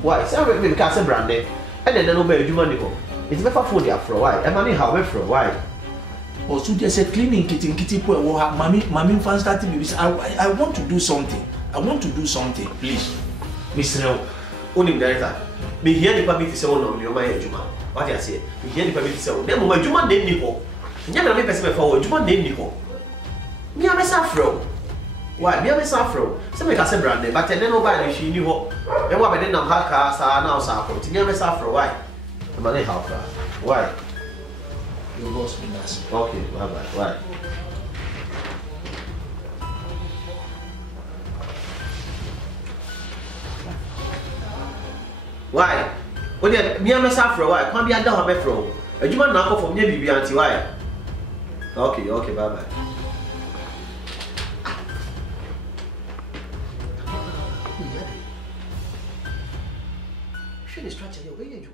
Why? Say we castle brand and then no be Juma nibo. It's better for their fro. Why? E money how me fro. Why? Also, there's a cleaning kitty poor. Mommy fans starting me. I want to do something. I want to do something, please. Mr. Reo. Only director. Me hear the public say oh no, you my Juma. What do I say? Me hear the public say oh. Them my Juma dey ni ho. Nya me person for Juma dey ni ho. Me am afro. Why? Me am afro. Say me ka say brand but then no buy she ni ho. E wa be dey nam ha ka sa na o sa ko. Me am afro. Why? The money how far? Why? Your boss been asking. Okay, bye bye. Why? Why? When you me am afro. Why? Can't be a down afro. A Juma na ko from me bibi anti why? Okay, bye bye. She structure your way you.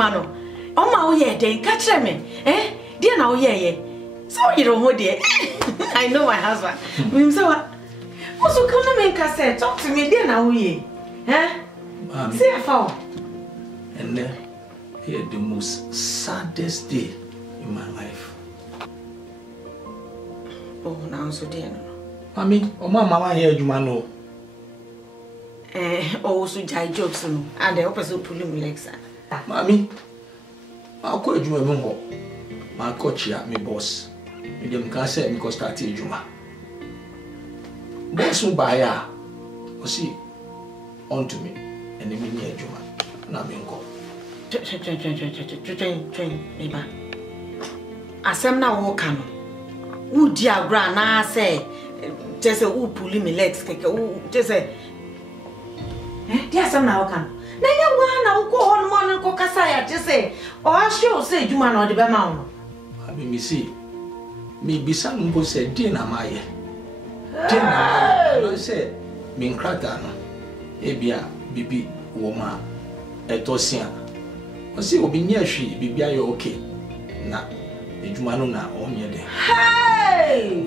No. Oh my yeah, then catch me. Dear now, yeah. So you don't hold it. I know my husband. So also come to me and talk to me, dear now, ye. See a foul. And then here the most saddest day in my life. Oh, now so dear. Mommy, oh my mama here, you know. Also jai jokes no. And the opposite pulling me like that. Mommy, I'll call you a mongo. My coach here, my boss. You can say, because start a juma. Boss will buy her. Or see, on to me, and then me a juma. Now, me go. Train, neighbor. As I'm now walking, who dear grandma say, just a who pulling me legs, just say, yes, I'm now walking. Na ya wana uko on morning ko kasaya just say or asho say juma no de be ma wo abi mi see me bisa mbo say dey na maye dey na no say me nkrata no ebia bibi wo ma etosia o say obi nya hwi bibi ayo okay na ejuma no na o nye de hey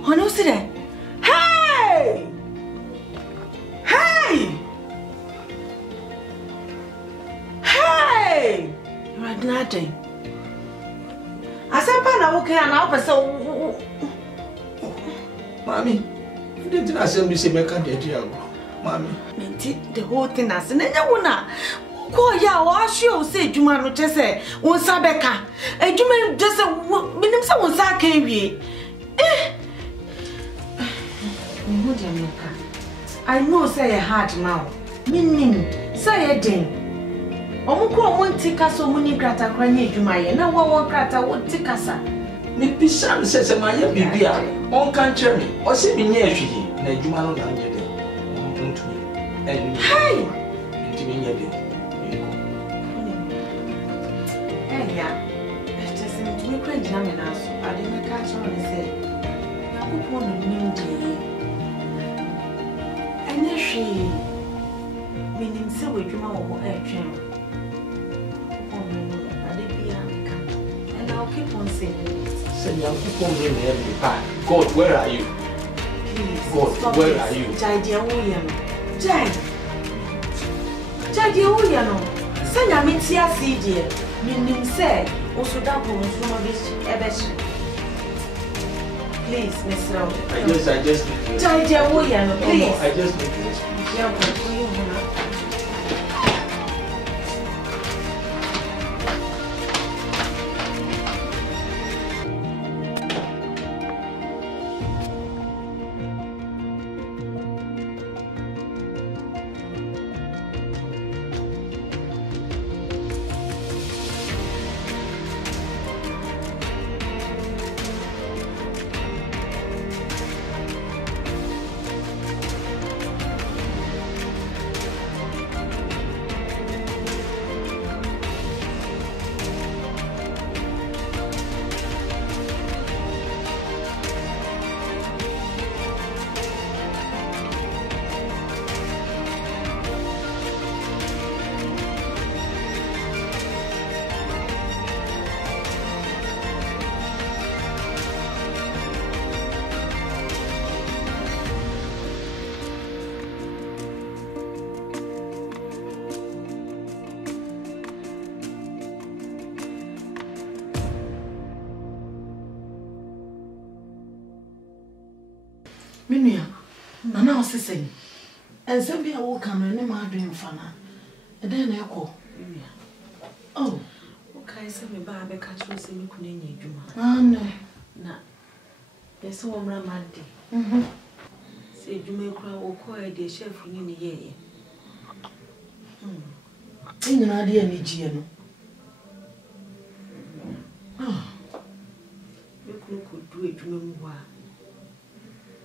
hono see that hey Hey! You're nothing. I said, Pana, okay, and I'll pass. Mommy, you didn't ask me to make a deal. Mommy. The whole thing as an Yawuna. Go ya, wash you say, Juma, no, just say, one Sabeka. A Juma just a minimum someone's I came here. I know, say a hard mouth. Meaning, say a ding. Omuko won't take us so many grata cranny, Jumaya. Now, one grata would take us. Maybe Sam says, my baby, on country, or see me near she, and Jumano down your day. And hey, into me, yeah, it isn't we could examine us. I didn't catch on and say, I would want a new day. And then she meaning so with you or a gem. And I'll keep on saying, say, young people in every part. God, where are you? Please, God, where are you? Jai, dear William, send a metia seed, dear. Meaning said, also double from a bitch ever. Please, Miss Rowe. I just need to. Jai, William, please. No, I just need to explain. Yeah, but Minia, Nana was saying, and some I will come and my dream fana. And then I call. Oh, okay, so me ba be catch me say me kunenye adwuma. Ah, no. Na. Yes, so omra mande. Say adwuma kura wo ko e de chef ni ni ye. Nyina de ani gie no. Me kunu ko du adwuma mu wa.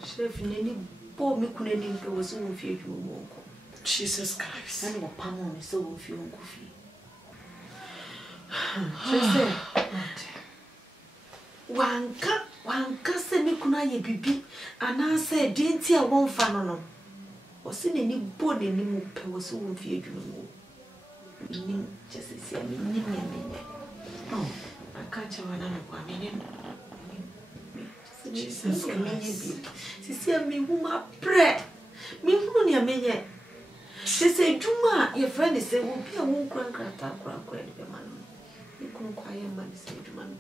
Chef ni bo me kuneni mpe wo so wo fi adwuma mu ko. Jesus Christ. And what pamo me so wo fi onko fi. Say wanka se me kuna ye bibi ana se denti a won fa no no. O se ne ni bo ne ni mu pe wo so wo fi adwuma mu. Ni just say me ni. Oh, I catch one and kwa me ni. Jesus Christ. Si se me huma pre. Me hunu ni amenye. Se se dwuma ye friend say wo bia wo krankrata kra ni be manu. Me kun kwa ye man se dwuma no.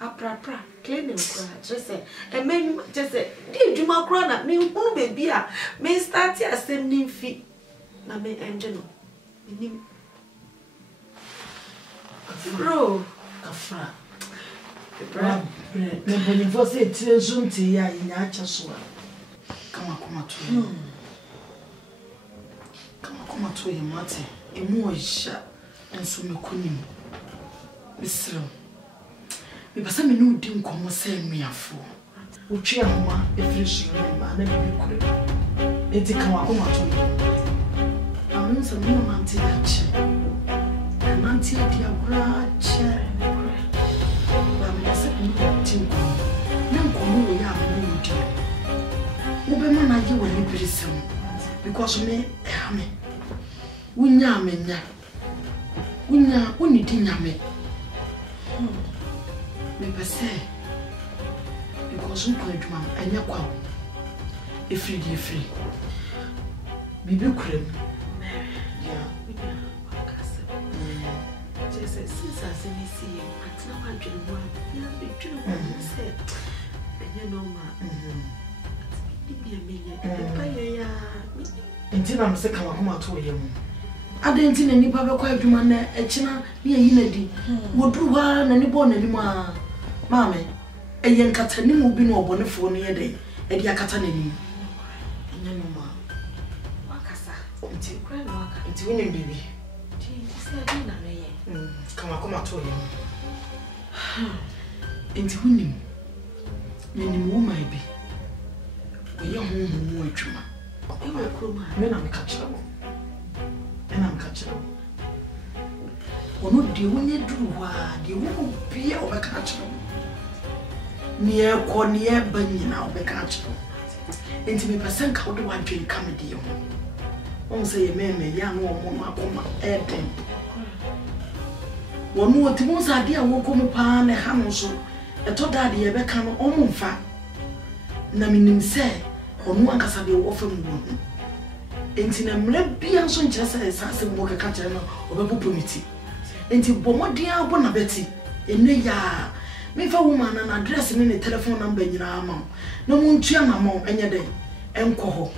Apra cleaning kra. Just say e men just say di dwuma kra na me hunu be bia me start asem ni fi na me enje no. Ni bro Kafra. Bread. Me boni for say trensun ti ya nya acha so a. Kama to. Kama to ye mate. Emu o sha enso me kunim. Misro. Me basa me no di nkomo say miafo. Utwe ahoma efresh ma na bibi kure. Enti kama to. Amun so me no mante ya che. Mante di agura che. Because me, unya me, me pese because we could do and ya kwa free bibi kurem yeah just since I see me see at now I dream one yeah be dream one say and you know ma Nti na mse kama kuma to ye mu. Ade nti na nipa be kwa adwuma na echina ne yi na di. Woduru ha na ni bo na ni mu a. Maame, eye nkata ni mu bi na obonefo no ye dey. E di akata na ni. Enya no ma. Wakasa. Nti kura na waka. Nti woni bibi. Nti se ade na me ye. Kama kuma to ye mu. Nti woni. Ni mu mai bi. Oye hu mu adwuma. Ewe kroma me na me ka kire wo. Na me ka kire wo. Ono de wonye duru wa de wo bia obeka kire wo. Ni e ko ni e ba nyina obeka kire wo. Enti me pesen ka wo de wadwen ka me de wo. On se ye meme ya no mo no akoma eden. Wono otimo sa de a wo komo pa na ha no so. Eto da de ye beka no o mfa. Na minim se onu ankasa de wo fam wo. Enti na mra bia so nkyere se sase mo keka kire no obepopo miti. Enti bomodi abo na beti enne ya me fa woman na address ni ne telephone number nyina ama na mo ntua na mo enye den enko ho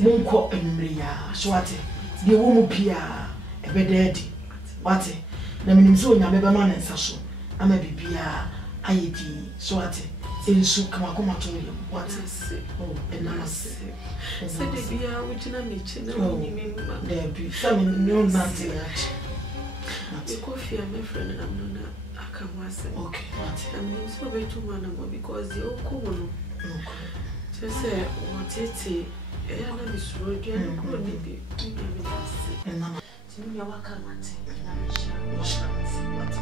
mo nko enmre ya so ate de wo mo bia ebededi wate na minim se onya beba ma na nsa so ama bibia ayedi so ate ensu kama koma to ye what oh enanase se de bia wujina mechi na woni me ma de bi some no nothing at the coffee my friend and I'm not Akan was okay what I'm so very too man because the okono just say what it e na be suro dia no ko ni bi me say enana timi ya waka mate na me sha what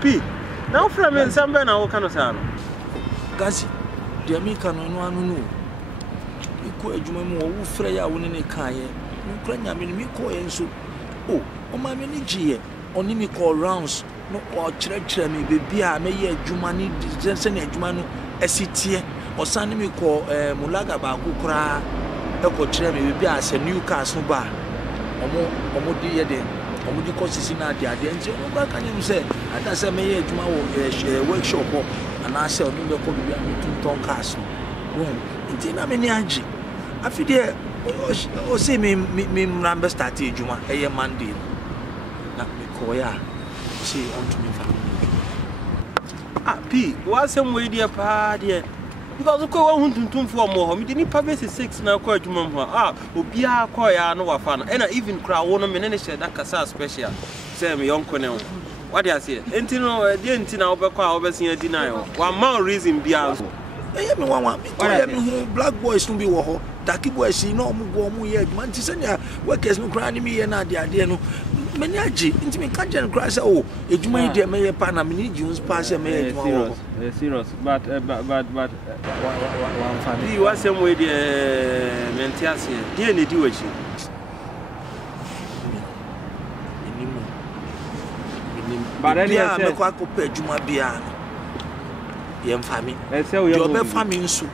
P. Now from in somewhere now kind of sound. Gazi, the American no no. You go adwuma mu wo frɛ woni ne kan ye. Mo kra nyame ne mi ko ye nso. Oh, o ma me ni gie. Oni mi call rounds. No o kyerɛkyerɛ me bebi a me ye adwuma ni sense ne adwuma no asitie. O san ne mi ko mulaga ba ko kra e ko kyerɛ me bebi a se new cars no ba. Omo di ye den. Omudi ko sisi na ade nti o ba kanyem se ada se me ye adwuma wo workshop ho ana se odun be ko bibia metunton cars no nti na me ni agi afide o se me mrambe start adwuma eye Monday na me ko ya see on to me family P wa sem we dia pa dia because ko wa huntuntum fo mo ho me di ni pa base 6 na ko adwuma ho obia ko ya no wa fa no and even kra wo no me ne share that kasa special say me yonko ne what dey say enti no dey enti na obekọ a obesia di na yo one man reason bia so eye me wan me ko ya me hu black boys no bi wo ho dark boys no omugo omu ye adwuma nti se ne workers no kra ni me ye na ade no many agi nti me ka gen kra se o adwuma yi de me ye pa na me ni ji uns pa se me ye adwuma serious but one family you was some way the mentias here dey do achi but any say me ko akopɛ adwuma bia no ye mfami you be family nso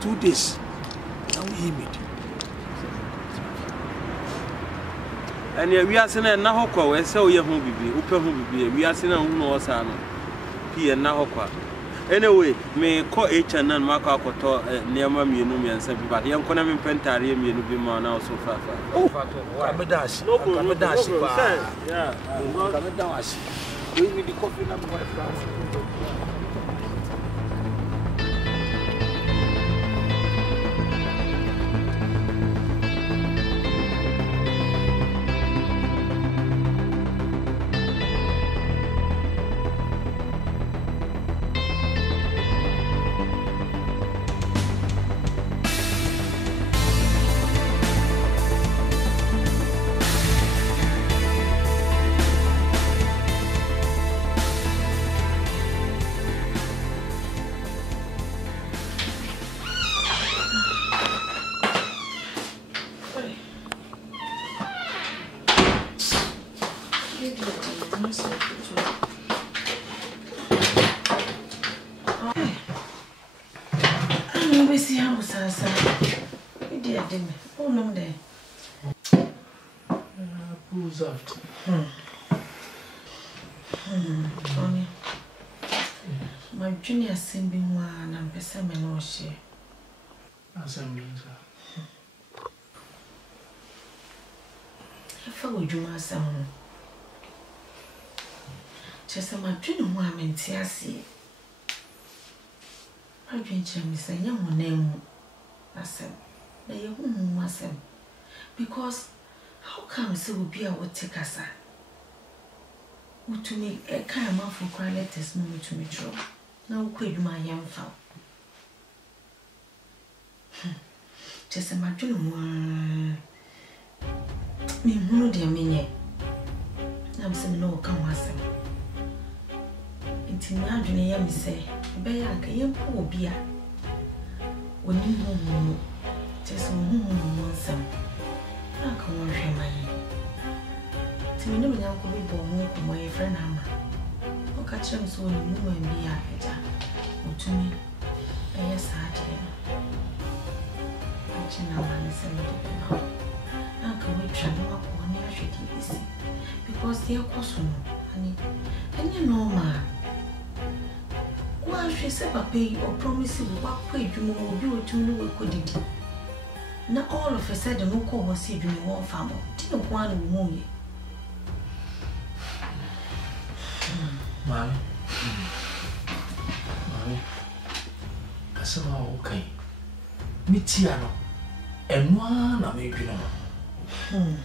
2 days now he meet and we are saying na hokwa we say we hu bibi upe hu bibi we are saying hu no osa no pie na hokwa anyway me ko HNN maka akoto niam mienu miensa bi ba yen kona me pentare mienu bi ma na so fa oh kamedash no problem yeah kamedash we need the coffee na my friends. we see how Sasa. Dear, dear. Oh, no, there. Who's that? Tony. My junior singing one and Pessaman or she. As I mean, If I would do my son. Just a my junior woman, Tiasi. I drink him, Miss young name. I said, they must have. Because how come so will be our take us? To me, a kind of for cry letters, no to me true. Now, quit my young fowl. Just a matter of one. Me, no, dear me, I'm saying no, come myself. It's imagining, I say, Bayak, young poor beer. When you home, just home, some. I can't wash my hand. To me, no one could be born with my friend Hammer. Or catch him so you know and be a better. Or to me, yes, I did. Watching our man is a little bit. Now, can we travel up on your should because they are cosmo, honey. And you know, ma. Why she said, Papa, or promise you what way you will do to know what could it. Now, all of a sudden, no call was said you one farmer. Didn't want to move you. Mommy, I said, okay. Mitiano, and one I may be no.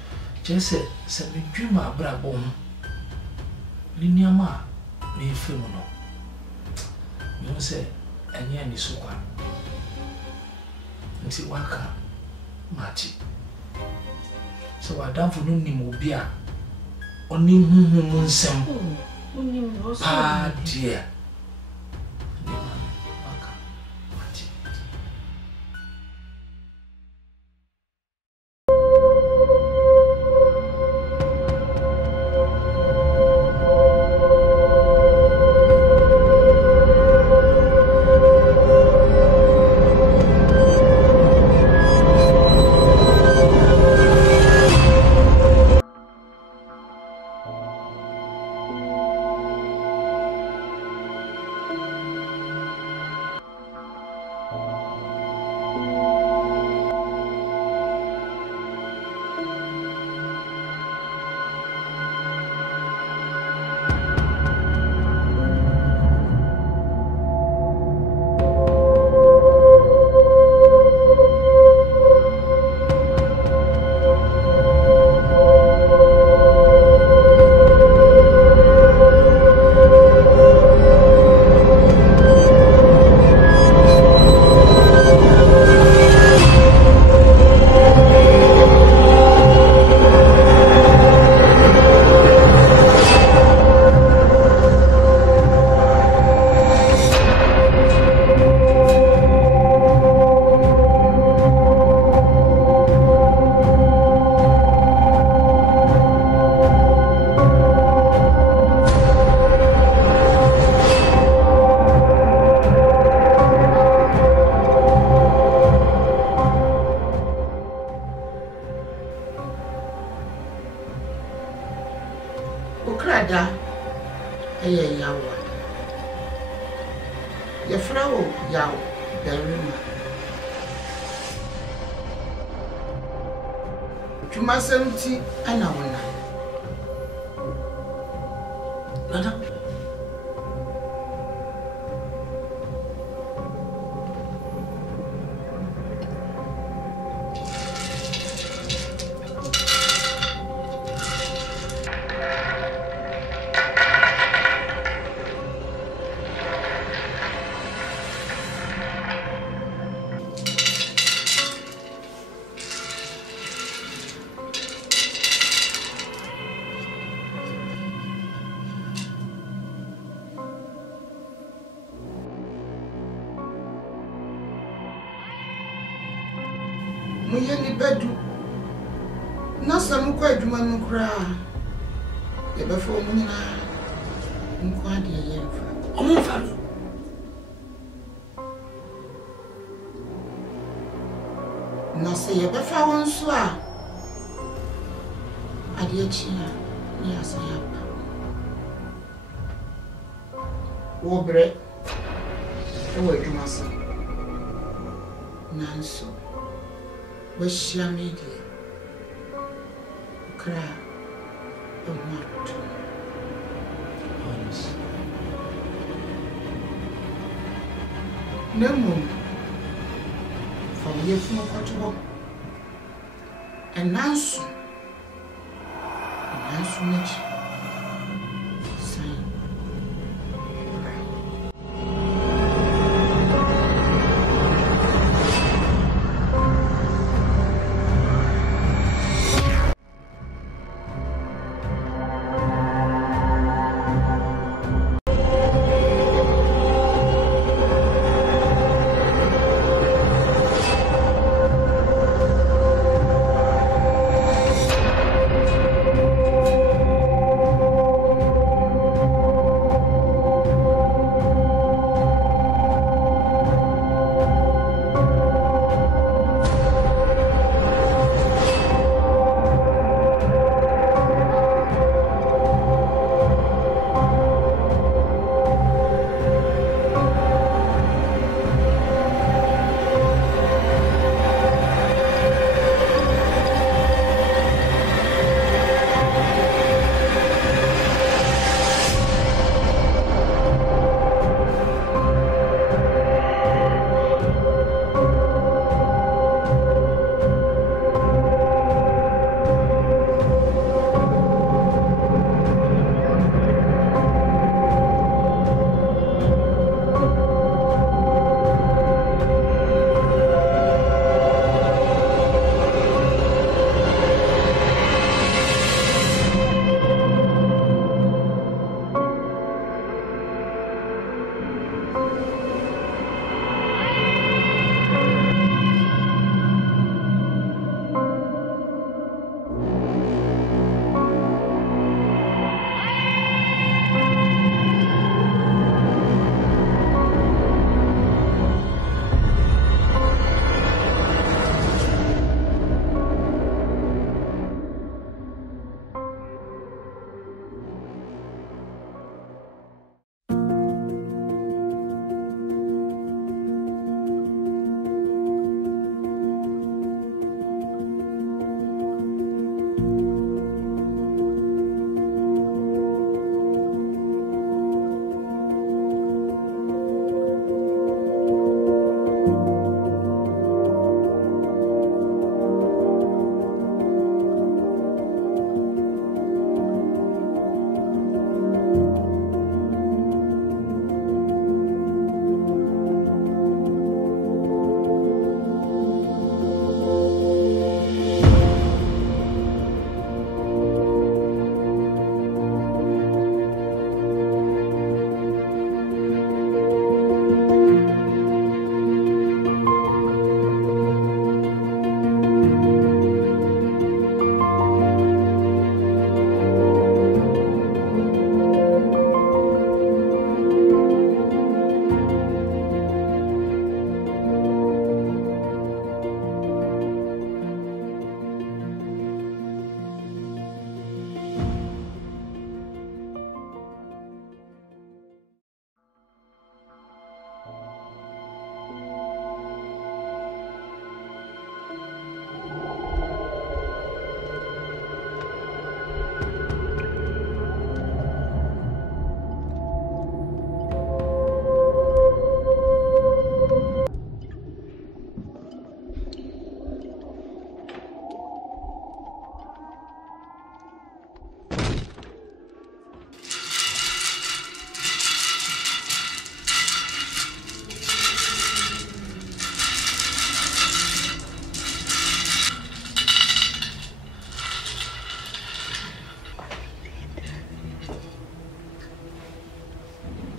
Just said, me dream my brabon. Linear ma, me femono. You say, and yan is so quiet. And see, waka, Marty. So I done for no name beer. Only moon sem. Ah, dear. Muyeni bedu. Nasa mukwa eduma nukra. Yebefo munyina. Mukwa de yefa. Omo fa. say, but if I want to, I dear China, yes, I am. Wobre, the way you must say, Nanso, wish your media, cry, a mark. Honest. No more. From your phone portable. And Nanso, much. Sign.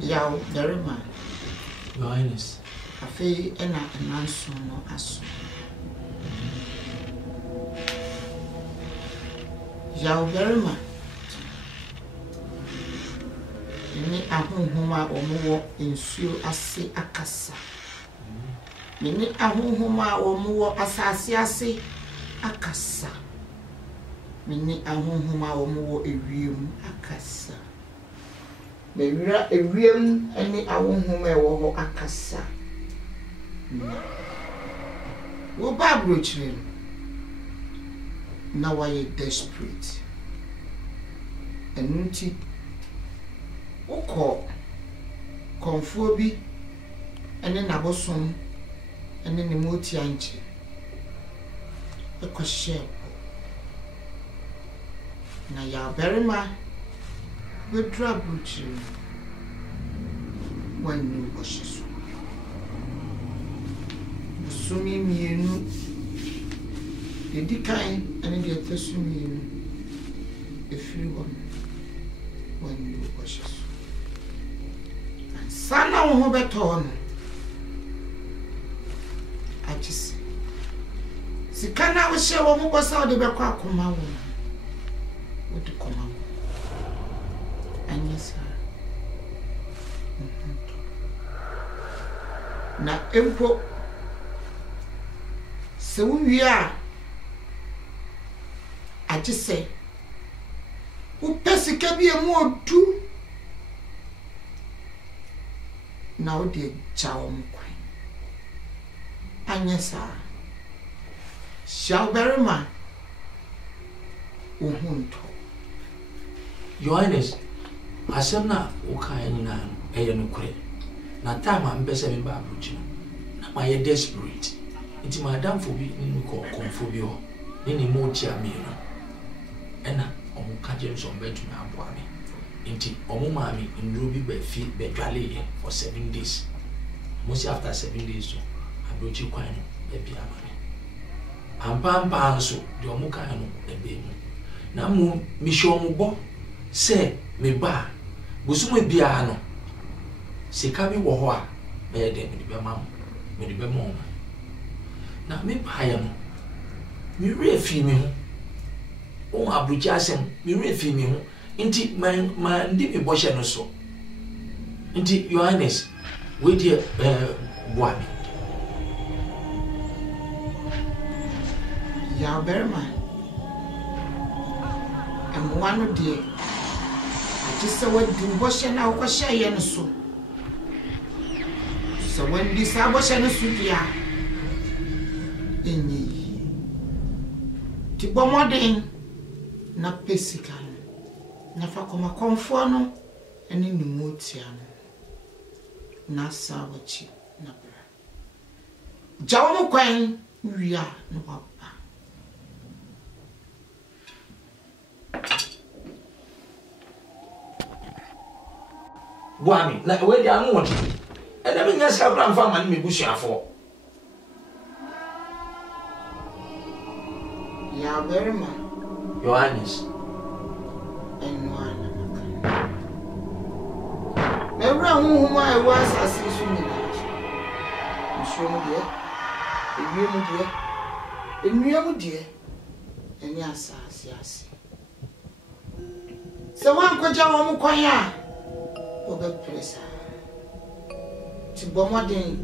Yaw Derima. Your Highness. Afe ena ananso no aso. Yaw Derima. Ni ahonhom a omo wo nsuo ase akasa. Mini ahunhuma omuwo asase ase akasa. Mini ahunhuma omuwo ewiem akasa. Mewira ewiem ene ahunhuma ewo ho akasa. Wo babro chire. Now why you desperate? Enunti oko konfuo bi ene nabosom ene ne moti anche ekoshe na ya berima wedra buchi wanu boshiso sumi mienu edikan ene de tesumi efiri wanu boshiso sana wo beto no achisi sikana wo hye wo mbosa wo de bekọ akoma wo de koma wo anyesa na empo se wo wia achise wo pesika bi emu odu na wo de chawo mkwan anyesa Shalberma uhunto Your Highness, asem na uka nyina eye no kure na time am pese me ba abrochi na ma ye desperate nti madam for bi ni ko konfo bi ho ni mo ti ami no ena omo ka je so betu na abo ami nti omo ma mi ndro bi ba fi be dwale ye for 7 days most after 7 days so abrochi kwan no e bi amani ampampa nso de omo kan no e be mu na mo mi show mo bo se me ba bosumo bia no sika bi wo ho a be de me be mam me de be mom na me ba ya no mi refi me ho o abrochi asem mi refi me ho nti ma ndi me bo hye no so nti Your Highness we dey boa me ya berma amwanu de ajise wadi bo hye na wo hye ye no so so when this abo hye no so dia enyi ti bo modern na pesika na fa koma konfo no ene ni motia no na sawachi na bra jawo mo kwan wia no papa Boami na we dia no wonti e na me nya ska bra mfa ma me busuafo ya berma Your Highness enwana mebra huhuma e wa asase so ni nso mu de enuamu de eni asase ase se wan koja wo mu kwan a obe presa ti bomodin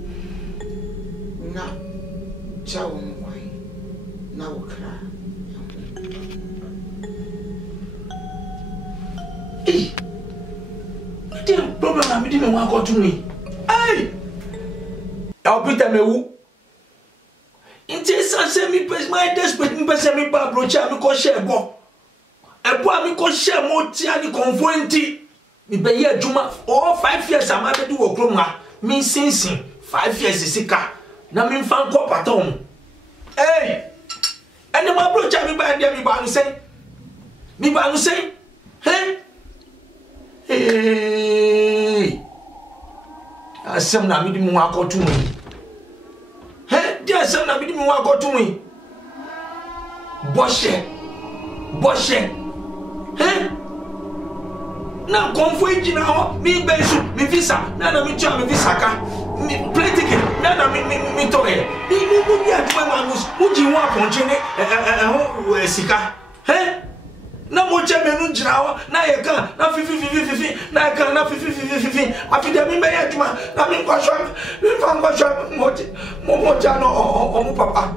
na chawo mu kwan na wokra the problem na me di me wan go to me hey I'll Peter mewu nti say me pes my desperate me pes me ba brocha me ko share bo ebo ami ko share mo ti ani konfo nti me be ye adwuma all 5 years am abedu wo krom ha me sinsin 5 years sika na me fan ko patom hey ene ma brocha me ba ndia me ba no say hey hey asem na me di mu akoto mu hey dia asem na me di mu akoto mu boshe hey na konfo ejina ho mi bensu mi visa na mi tua mi visa ka mi plane ticket na mi toge ni aduma manus mu ji ho aponche ne ho sika hey na mo che menu jirawo na ye kan na fifi na kan na fifi afide mi me ya juma na mi kwasho mi fa kwasho mo ja no o mo papa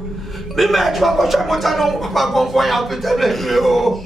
mi me juma kwasho mo ja no papa kon fo ya pete me o